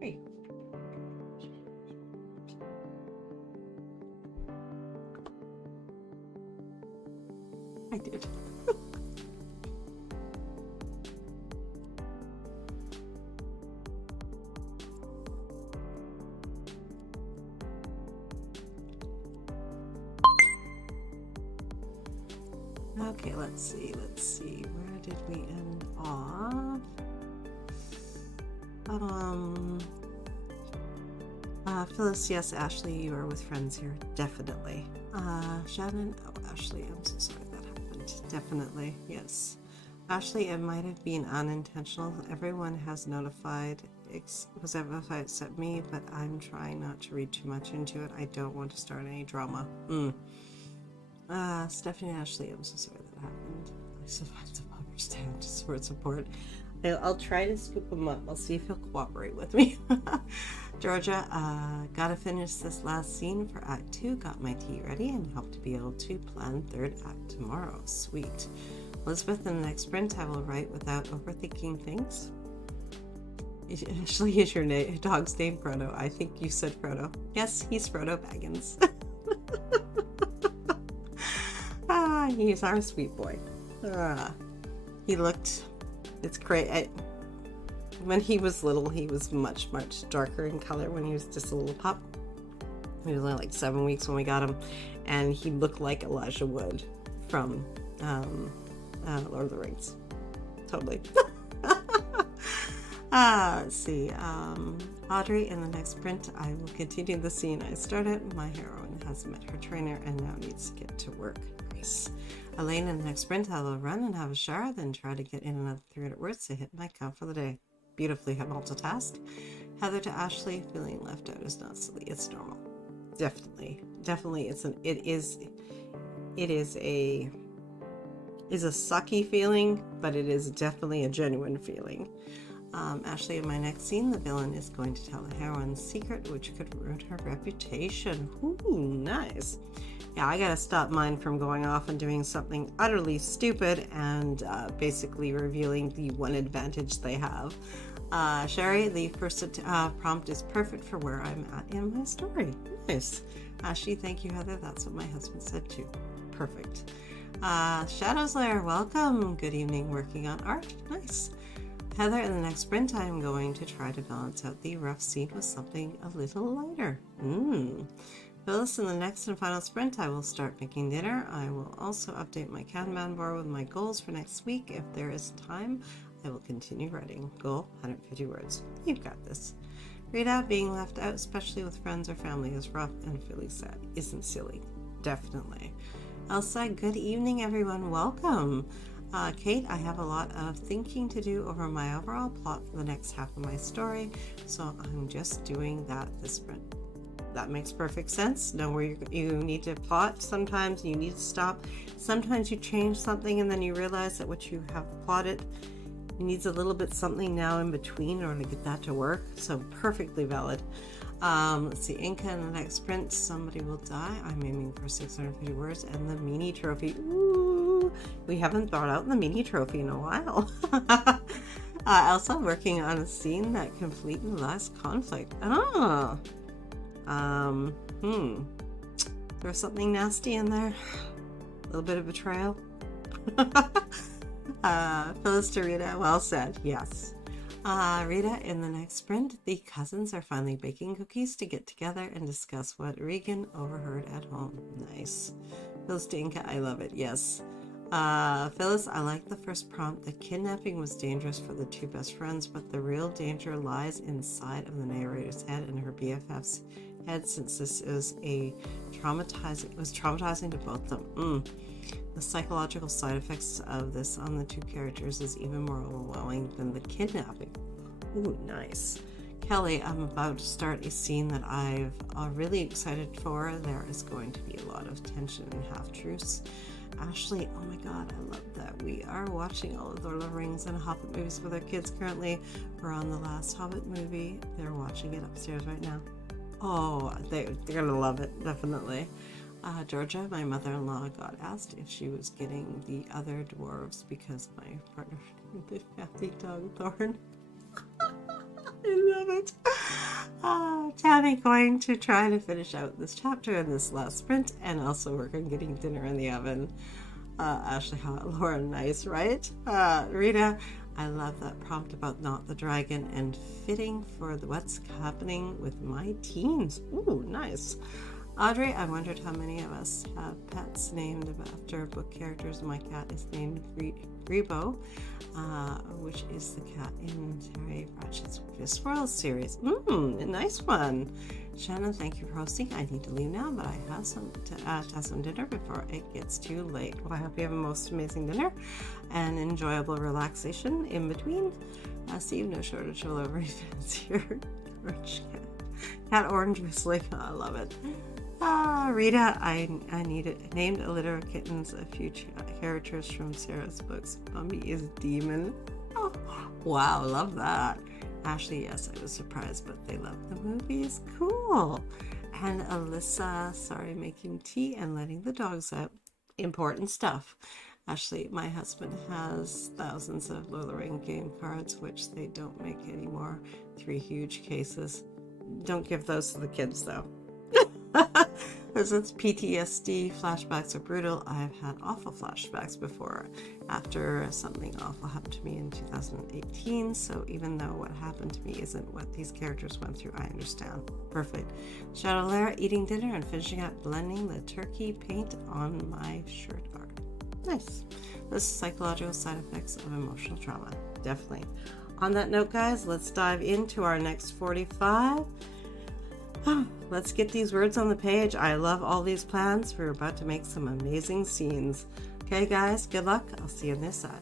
Hey. I did. Okay, let's see. Where did we end off? Phyllis, yes, Ashley, you are with friends here. Definitely. Shannon, oh, Ashley, I'm so sorry that happened. Definitely, yes. Ashley, it might have been unintentional. Everyone has notified, was notified except me, but I'm trying not to read too much into it. I don't want to start any drama. Stephanie and Ashley, I'm so sorry that happened. I survived the bumper stand to sword support. I'll try to scoop him up. I'll see if he'll cooperate with me. Georgia, gotta finish this last scene for Act 2. Got my tea ready and hope to be able to plan third act tomorrow. Sweet. Elizabeth, in the next sprint, I will write without overthinking things. Ashley is your dog's name, Frodo. I think you said Frodo. Yes, he's Frodo Baggins. He's our sweet boy. He looked, it's great. When he was little, he was much darker in color when he was just a little pup. He was only like 7 weeks when we got him, and he looked like Elijah Wood from Lord of the Rings. Totally. Let's see. Audrey, in the next sprint, I will continue the scene I started. My heroine has met her trainer and now needs to get to work. Nice. Elaine, in the next sprint, I will run and have a shower, then try to get in another 300 words to hit my count for the day. Beautifully multitask. Heather to Ashley, feeling left out is not silly. It's normal. Definitely. It is a sucky feeling, but it is definitely a genuine feeling. Ashley, in my next scene, the villain is going to tell the heroine's secret, which could ruin her reputation. Ooh, nice. Yeah, I gotta stop mine from going off and doing something utterly stupid and basically revealing the one advantage they have. Sherry, the first prompt is perfect for where I'm at in my story. Nice. Ashley, thank you, Heather. That's what my husband said too. Perfect. Shadow's Lair, welcome. Good evening, working on art. Nice. Heather, in the next sprint, I am going to try to balance out the rough scene with something a little lighter. Phyllis, in the next and final sprint, I will start making dinner. I will also update my Kanban board with my goals for next week. If there is time, I will continue writing. Goal, 150 words. You've got this. Rita, being left out, especially with friends or family, is rough and feeling sad. Isn't silly. Definitely. Elsa, good evening, everyone. Welcome. Kate, I have a lot of thinking to do over my overall plot for the next half of my story, so I'm just doing that this sprint. That makes perfect sense. Know where you need to plot. Sometimes you need to stop. Sometimes you change something and then you realize that what you have plotted needs a little bit something now in between in order to get that to work. So perfectly valid. Let's see. Inca, in the next sprint, somebody will die. I'm aiming for 650 words and the mini trophy. Ooh, we haven't brought out the mini trophy in a while. Elsa, working on a scene that completely lost conflict. Oh. There's something nasty in there. A little bit of betrayal. Phyllis to Rita, well said, yes. Rita, in the next sprint, the cousins are finally baking cookies to get together and discuss what Regan overheard at home. Nice. Phyllis to Inca, I love it, yes. Phyllis, I like the first prompt. The kidnapping was dangerous for the two best friends, but the real danger lies inside of the narrator's head and her BFF's head, since this is traumatizing to both of them. The psychological side effects of this on the two characters is even more overwhelming than the kidnapping. Ooh, nice. Kelly, I'm about to start a scene that I'm really excited for. There is going to be a lot of tension and half-truths. Ashley, oh my god, I love that. We are watching all of the Lord of the Rings and Hobbit movies with our kids currently. We're on the last Hobbit movie. They're watching it upstairs right now. Oh, they're gonna love it, definitely. Georgia, my mother-in-law, got asked if she was getting the other dwarves because my partner the family dog Thorn. I love it. Annie going to try to finish out this chapter in this last sprint and also work on getting dinner in the oven. Ashley, Laura, nice, right? Rita, I love that prompt about not the dragon and fitting for what's happening with my teens. Ooh, nice. Audrey, I wondered how many of us have pets named after book characters. My cat is named Rebo, which is the cat in Terry Pratchett's Squirrel series. A nice one. Shannon, thank you for hosting. I need to leave now, but I have to have some dinner before it gets too late. Well, I hope you have a most amazing dinner and enjoyable relaxation in between. Steve, no shortage of delivery fans here. Cat orange whistling. I love it. Rita, I named a litter of kittens a few characters from Sarah's books. Bumby is demon. Oh, wow, love that. Ashley, yes, I was surprised, but they love the movies. Cool. And Alyssa, sorry, making tea and letting the dogs out. Important stuff. Ashley, my husband has thousands of Lord of the Rings game cards, which they don't make anymore. 3 huge cases. Don't give those to the kids, though. Since PTSD flashbacks are brutal, I've had awful flashbacks before after something awful happened to me in 2018, so even though what happened to me isn't what these characters went through, I understand. Perfect. Shadow Lara, eating dinner and finishing up blending the turkey paint on my shirt art. Nice. The psychological side effects of emotional trauma. Definitely. On that note, guys, let's dive into our next 45. Let's get these words on the page. I love all these plans. We're about to make some amazing scenes. Okay, guys, good luck. I'll see you on this side.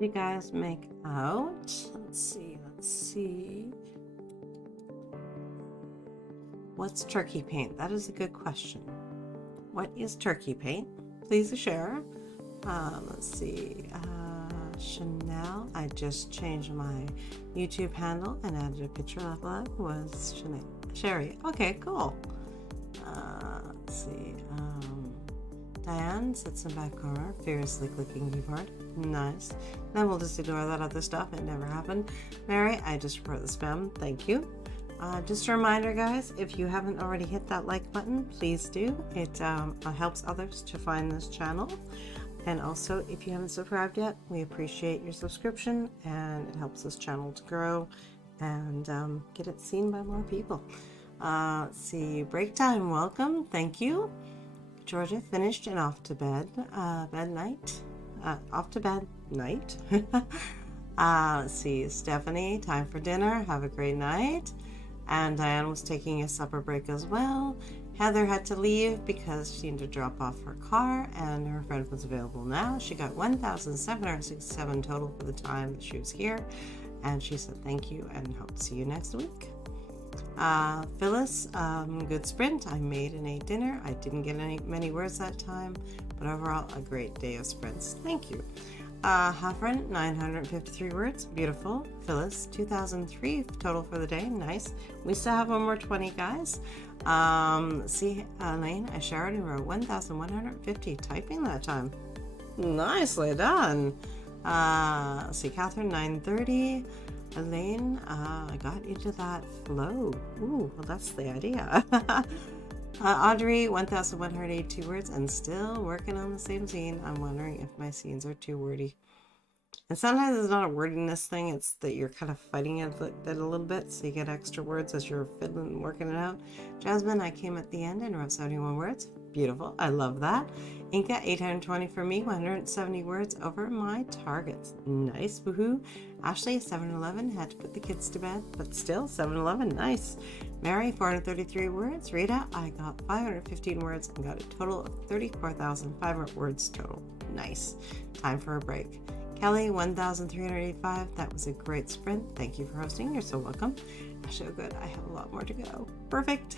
You guys make out? Let's see. What's turkey paint? That is a good question. What is turkey paint? Please share. Let's see. Chanel. I just changed my YouTube handle and added a picture of that was Chanel. Sherry. Okay, cool. Let's see. Diane sits in the back corner, furiously clicking keyboard. Nice. Then we'll just ignore that other stuff. It never happened. Mary, I just report the spam. Thank you. Just a reminder, guys, if you haven't already hit that like button, please do. It helps others to find this channel. And also, if you haven't subscribed yet, we appreciate your subscription, and it helps this channel to grow and get it seen by more people. Let's see. Break time. Welcome. Thank you. Georgia finished and off to bed. Off to bed night. Let's see. Stephanie, time for dinner. Have a great night. And Diane was taking a supper break as well. Heather had to leave because she needed to drop off her car, and her friend was available now. She got 1,767 total for the time that she was here, and she said thank you and hope to see you next week. Phyllis, good sprint. I made and ate dinner. I didn't get many words that time, but overall a great day of sprints. Thank you. Hafren, 953 words. Beautiful. Phyllis, 2003 total for the day. Nice. We still have one more 20, guys. See, Elaine, I shared and wrote 1,150 typing that time. Nicely done. See, Catherine, 930. Elaine, I got into that flow. Ooh, well, that's the idea. Audrey, 1,182 words and still working on the same scene. I'm wondering if my scenes are too wordy. And sometimes it's not a wordiness thing, it's that you're kind of fighting it a little bit, so you get extra words as you're fiddling and working it out. Jasmine, I came at the end and wrote 71 words. Beautiful. I love that. Inca, 820 for me, 170 words over my targets. Nice. Woohoo. Ashley, 711, had to put the kids to bed, but still 711. Nice. Mary, 433 words. Rita, I got 515 words and got a total of 34,500 words total. Nice. Time for a break. Kelly, 1,385. That was a great sprint. Thank you for hosting. You're so welcome. So good. I have a lot more to go. Perfect.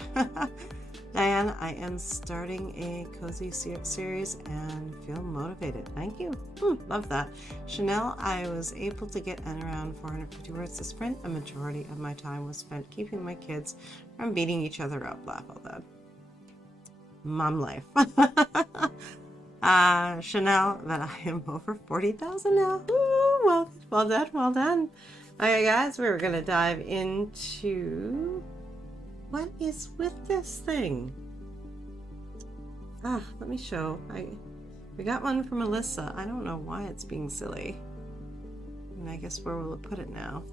Diane, I am starting a cozy series and feel motivated. Thank you. Love that. Chanel, I was able to get in around 450 words to sprint. A majority of my time was spent keeping my kids from beating each other up. Laugh out loud. Mom life. Chanel, but I am over 40,000 now. Ooh, well done, well done. Okay, guys, we're gonna dive into what is with this thing. Let me show. We got one from Alyssa. I don't know why it's being silly. And I guess where will it put it now?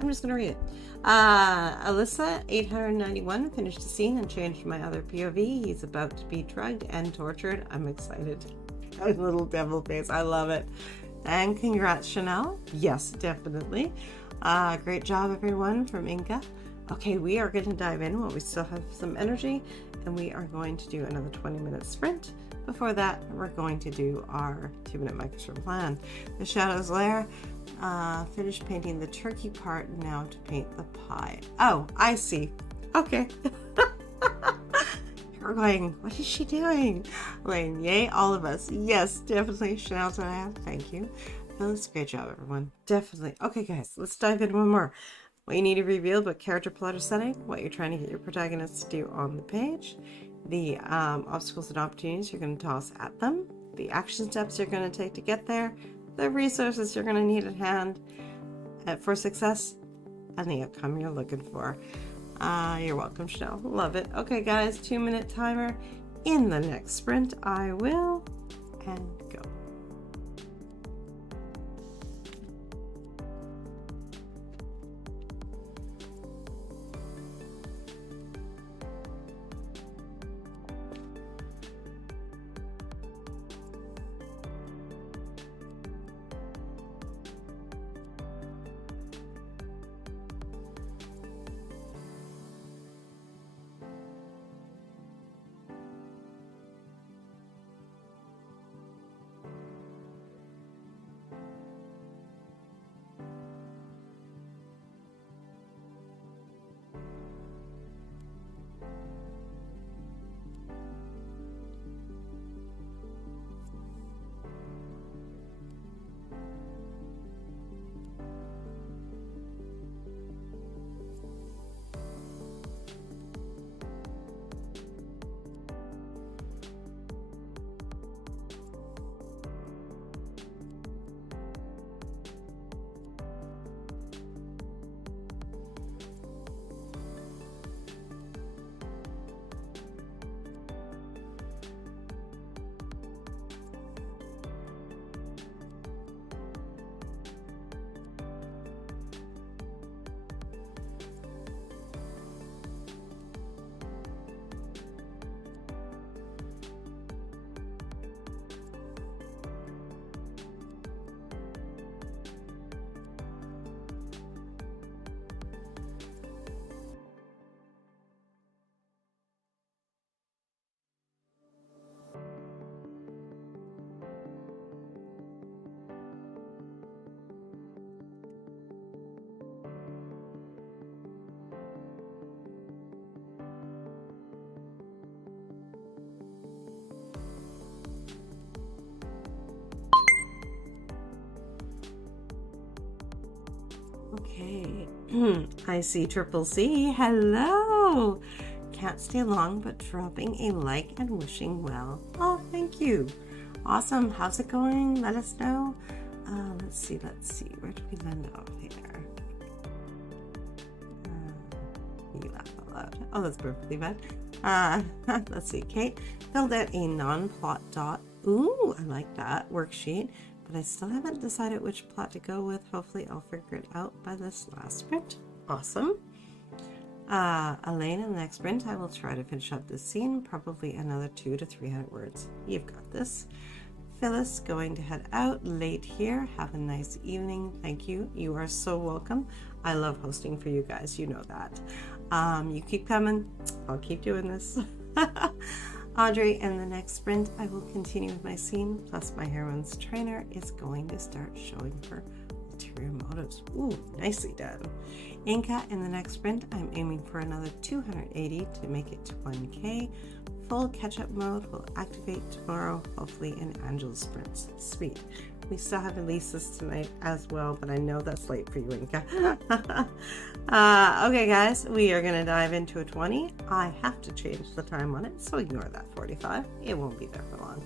I'm just gonna read it. Alyssa, 891, finished the scene and changed my other POV. He's about to be drugged and tortured. I'm excited. A little devil face. I love it. And congrats, Chanel. Yes, definitely. Great job, everyone, from Inca. Okay, we are going to dive in while we still have some energy, and we are going to do another 20-minute sprint. Before that, we're going to do our 2-minute microscope plan. The Shadow's Lair. Finished painting the turkey part, now to paint the pie. Oh, I see. Okay. You're going, what is she doing? Lane, yay, all of us. Yes, definitely. Chanel, thank you. Phyllis, great job, everyone. Definitely. Okay, guys, let's dive in one more. What you need to reveal about character plotter setting, what you're trying to get your protagonists to do on the page, the obstacles and opportunities you're going to toss at them, the action steps you're going to take to get there, the resources you're going to need at hand for success, and the outcome you're looking for. You're welcome, Chanel. Love it. Okay, guys, 2-minute timer. In the next sprint, I will, and go. I see Triple C. Hello. Can't stay long, but dropping a like and wishing well. Oh, thank you. Awesome. How's it going? Let us know. Let's see. Where do we land off here? You laugh out loud. Oh, that's perfectly fine. Let's see. Kate filled out a non-plot dot. Ooh, I like that worksheet, but I still haven't decided which plot to go with. Hopefully I'll figure it out by this last sprint. Awesome. Elaine, in the next sprint, I will try to finish up this scene, probably another 200 to 300 words. You've got this. Phyllis, going to head out late here. Have a nice evening. Thank you. You are so welcome. I love hosting for you guys. You know that. You keep coming. I'll keep doing this. Audrey, in the next sprint, I will continue with my scene, plus my heroine's trainer is going to start showing her ulterior motives. Ooh, nicely done. Inca, in the next sprint, I'm aiming for another 280 to make it to 1K. Full catch-up mode will activate tomorrow, hopefully in Angela's sprints. Sweet. We still have Elisa's tonight as well, but I know that's late for you, Inca. Okay, guys, we are going to dive into a 20. I have to change the time on it, so ignore that 45. It won't be there for long.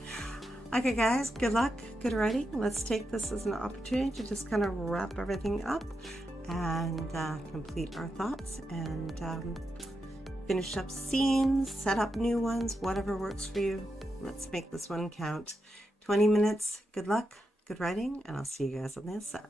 Okay, guys, good luck, good writing. Let's take this as an opportunity to just kind of wrap everything up and complete our thoughts and finish up scenes, set up new ones, whatever works for you. Let's make this one count. 20 minutes. Good luck, good writing, and I'll see you guys on the other side.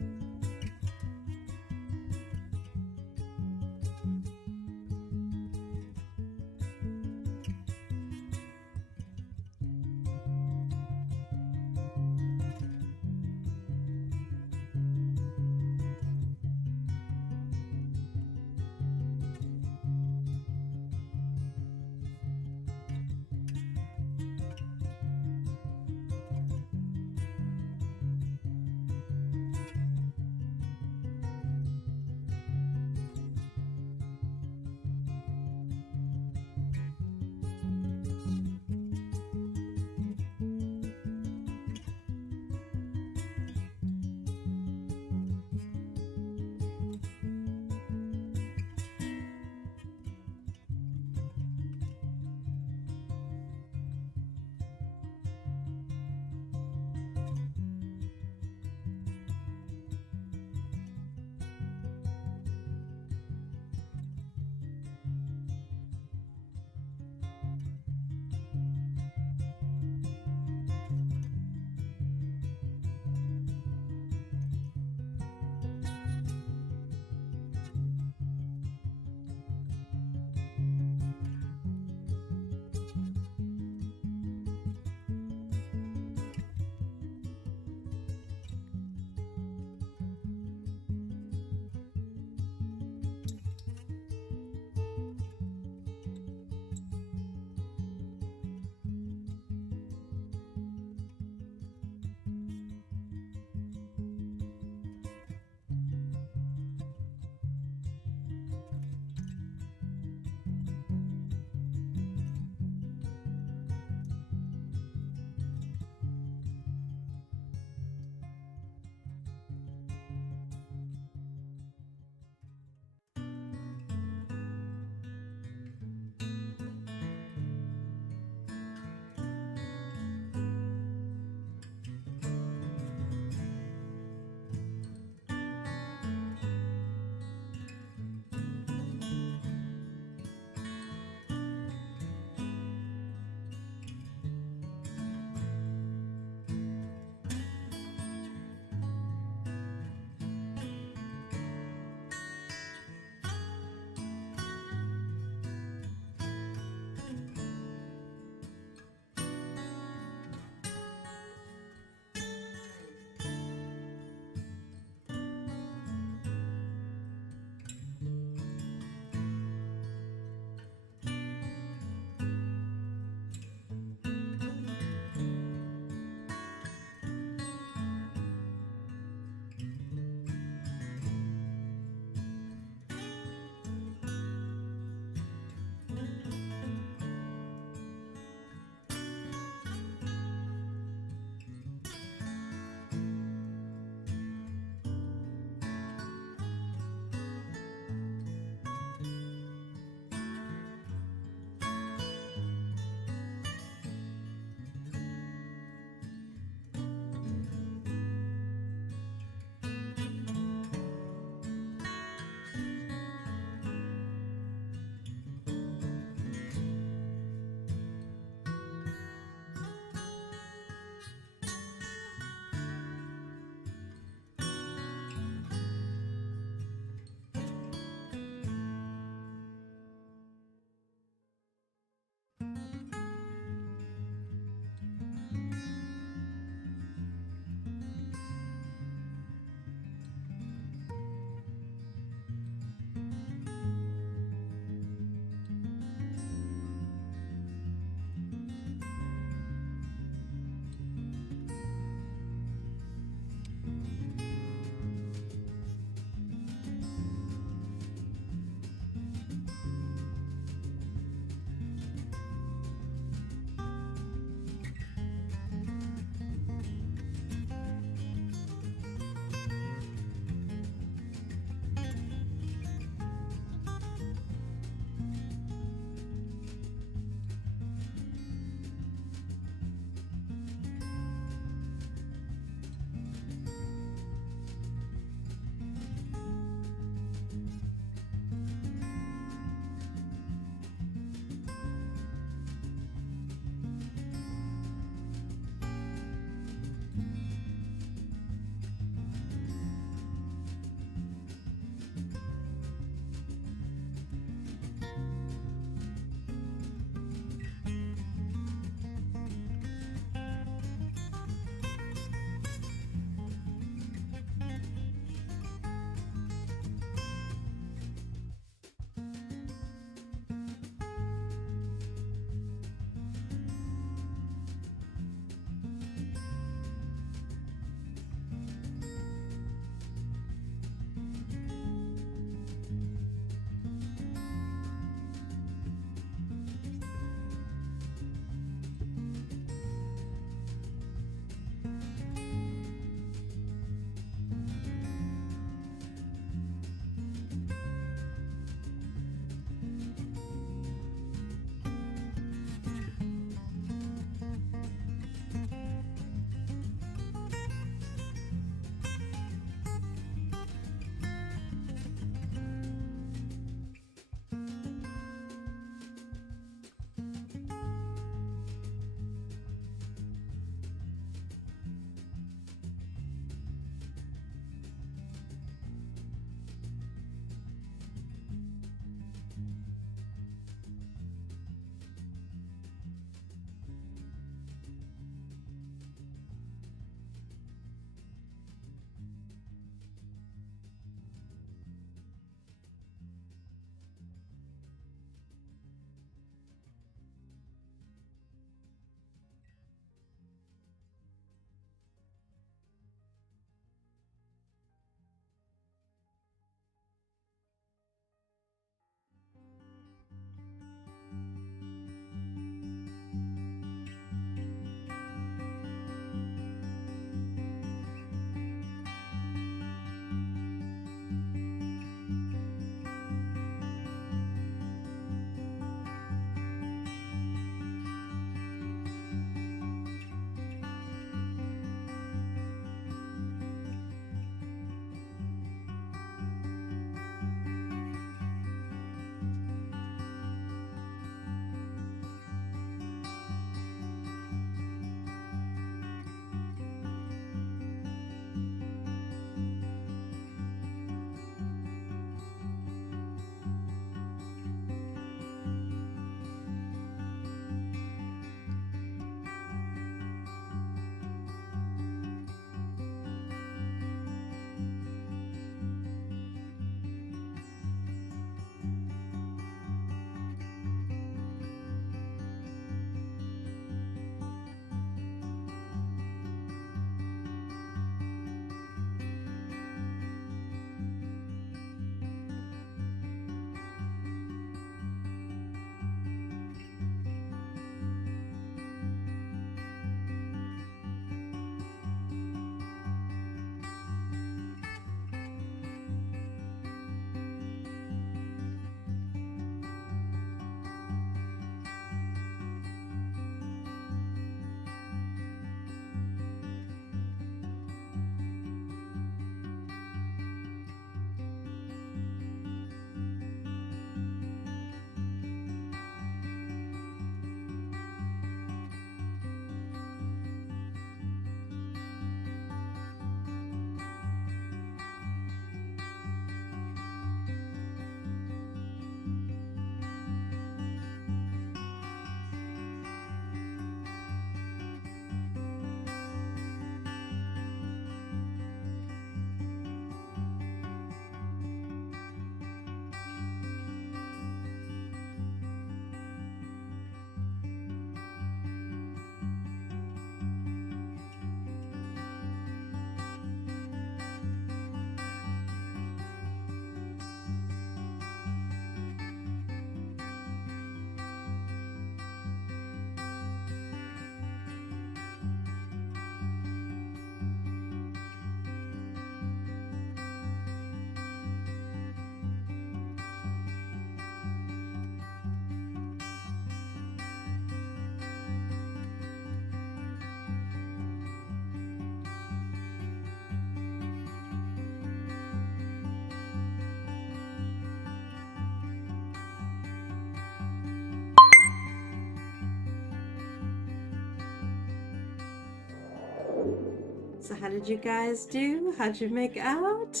So how did you guys do? How'd you make out?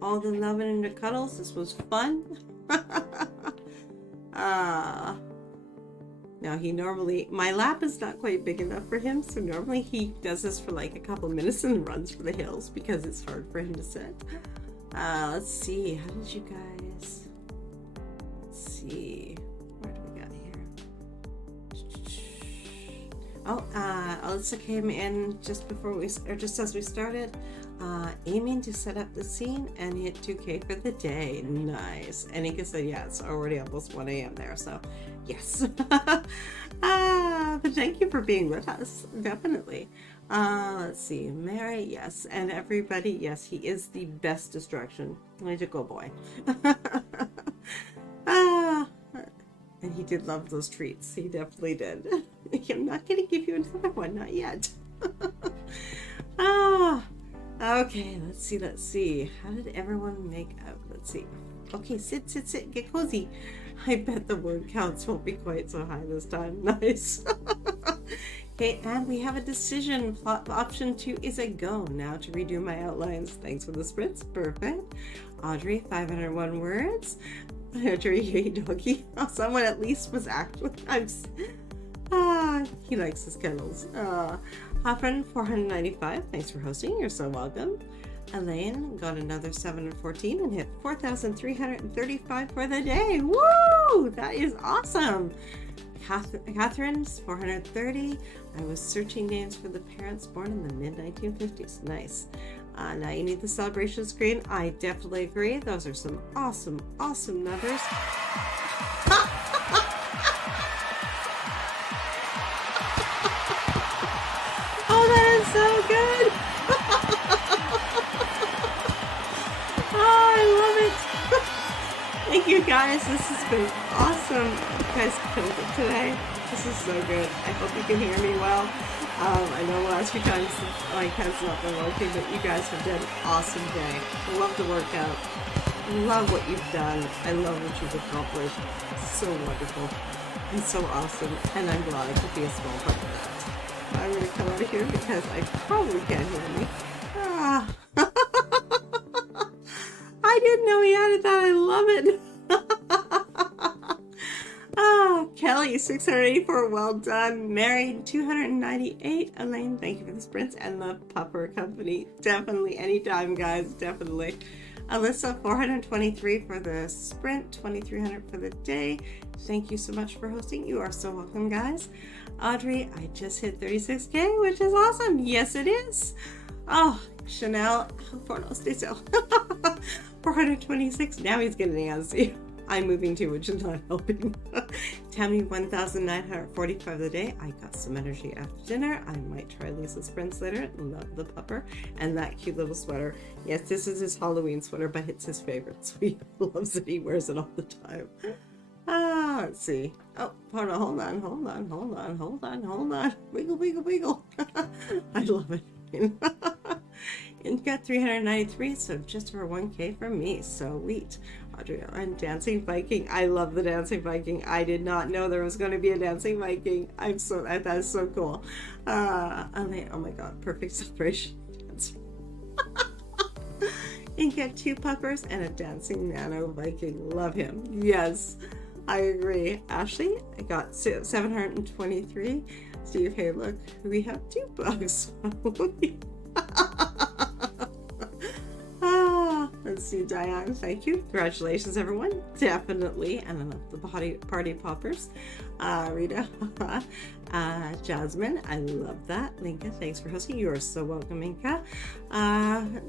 All the loving and the cuddles. This was fun. Now he normally, my lap is not quite big enough for him, so normally he does this for like a couple minutes and runs for the hills because it's hard for him to sit. Let's see, how did you guys? Let's see, where do we got here? Oh, Alyssa came in just before just as we started, aiming to set up the scene and hit 2K for the day. Nice. And Inka said, yeah, it's already almost 1 a.m. there, so yes. But thank you for being with us, definitely. Let's see, Mary, yes, and everybody, yes, he is the best distraction. He's a good boy. And he did love those treats. He definitely did. I'm not going to give you another one, not yet. Okay, let's see. How did everyone make out? Let's see. Okay, sit, get cozy. I bet the word counts won't be quite so high this time. Nice. Okay, and we have a decision. Option 2 is a go. Now to redo my outlines. Thanks for the sprints. Perfect. Audrey, 501 words. Audrey, hey doggy. Oh, someone at least was actually. He likes his kennels. Hoffman, 495. Thanks for hosting. You're so welcome. Elaine got another 7 and 14 and hit 4,335 for the day. Woo! That is awesome. Catherine's 430. I was searching names for the parents born in the mid-1950s. Nice. Now you need the celebration screen. I definitely agree. Those are some awesome, awesome numbers. Oh, that is so good. Oh, I love it. Thank you guys. This has been awesome. You guys killed it today. This is so good. I hope you can hear me well. I know the last few times my head's not been working, but you guys have done an awesome day. I love the workout. I love what you've done. I love what you've accomplished. So wonderful and so awesome. And I'm glad I could be a small part of that. I'm going to come out of here because I probably can't hear me. I didn't know he added that. I love it. Kelly, 684, well done. Mary, 298. Elaine, thank you for the sprints and the pupper company. Definitely, anytime, guys, definitely. Alyssa, 423 for the sprint, 2,300 for the day. Thank you so much for hosting. You are so welcome, guys. Audrey, I just hit 36K, which is awesome. Yes, it is. Oh, Chanel, stay still. 426. Now he's getting antsy. I'm moving too, which is not helping. Tammy, 1,945 the day. I got some energy after dinner. I might try Lisa's sprints later. Love the pupper and that cute little sweater. Yes, this is his Halloween sweater, but it's his favorite. So he loves it. He wears it all the time. Let's see. Oh, hold on. Wiggle. I love it. And got 393, so just over 1K from me. Sweet. Audrey and Dancing Viking. I love the Dancing Viking. I did not know there was going to be a Dancing Viking. That is so cool. Oh my god, perfect celebration. And get 2 puppers and a Dancing Nano Viking. Love him. Yes, I agree. Ashley, I got 723. Steve, hey look, we have 2 bugs. Let's see, Diane, thank you. Congratulations, everyone. Definitely. And I love the party poppers. Rita, Jasmine, I love that. Linka, thanks for hosting. You are so welcome, Inka.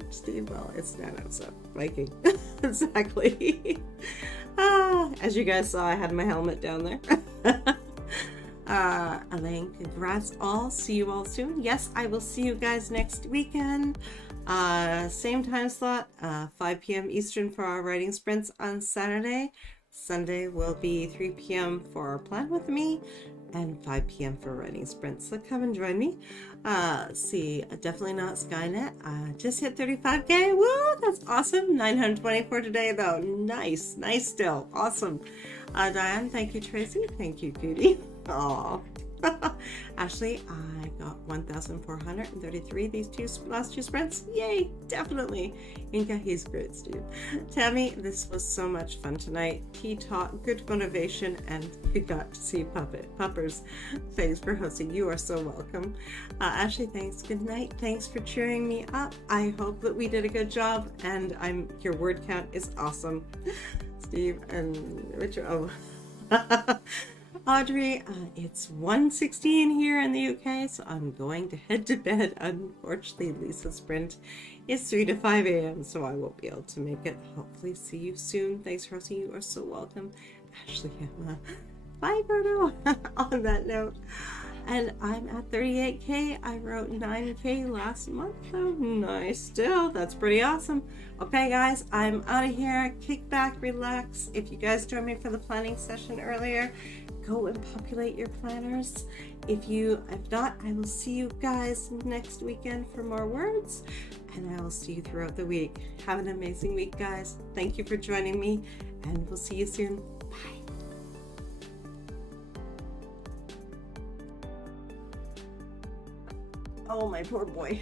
Steve, well, it's Nano, so Viking. Exactly. As you guys saw, I had my helmet down there. Elaine, congrats all. See you all soon. Yes, I will see you guys next weekend. Same time slot, 5 p.m. Eastern for our writing sprints on Saturday. Sunday will be 3 p.m. for Plan With Me and 5 p.m. for writing sprints. So come and join me. See, definitely not Skynet. Just hit 35K. Woo, that's awesome. 924 today though. Nice still. Awesome. Diane, thank you, Tracy. Thank you, Cutie. Aw, Ashley, I got 1,433 these last two sprints. Yay, definitely. Inka, he's great, Steve. Tammy, this was so much fun tonight. He taught good motivation, and we got to see Pupper's face for hosting. You are so welcome. Ashley, thanks. Good night. Thanks for cheering me up. I hope that we did a good job, and your word count is awesome. Steve and Richard. Oh. Audrey, it's 1:16 here in the UK, so I'm going to head to bed. Unfortunately, Lisa's sprint is 3 to 5 a.m., so I won't be able to make it. Hopefully see you soon. Thanks, Rosie. You are so welcome. Ashley, bye, Bruno. On that note, and I'm at 38K. I wrote 9K last month, though. Nice still. That's pretty awesome. Okay, guys, I'm out of here. Kick back, relax. If you guys joined me for the planning session earlier, go and populate your planners. If not, I will see you guys next weekend for more words, and I will see you throughout the week. Have an amazing week, guys. Thank you for joining me, and we'll see you soon. Bye. Oh, my poor boy.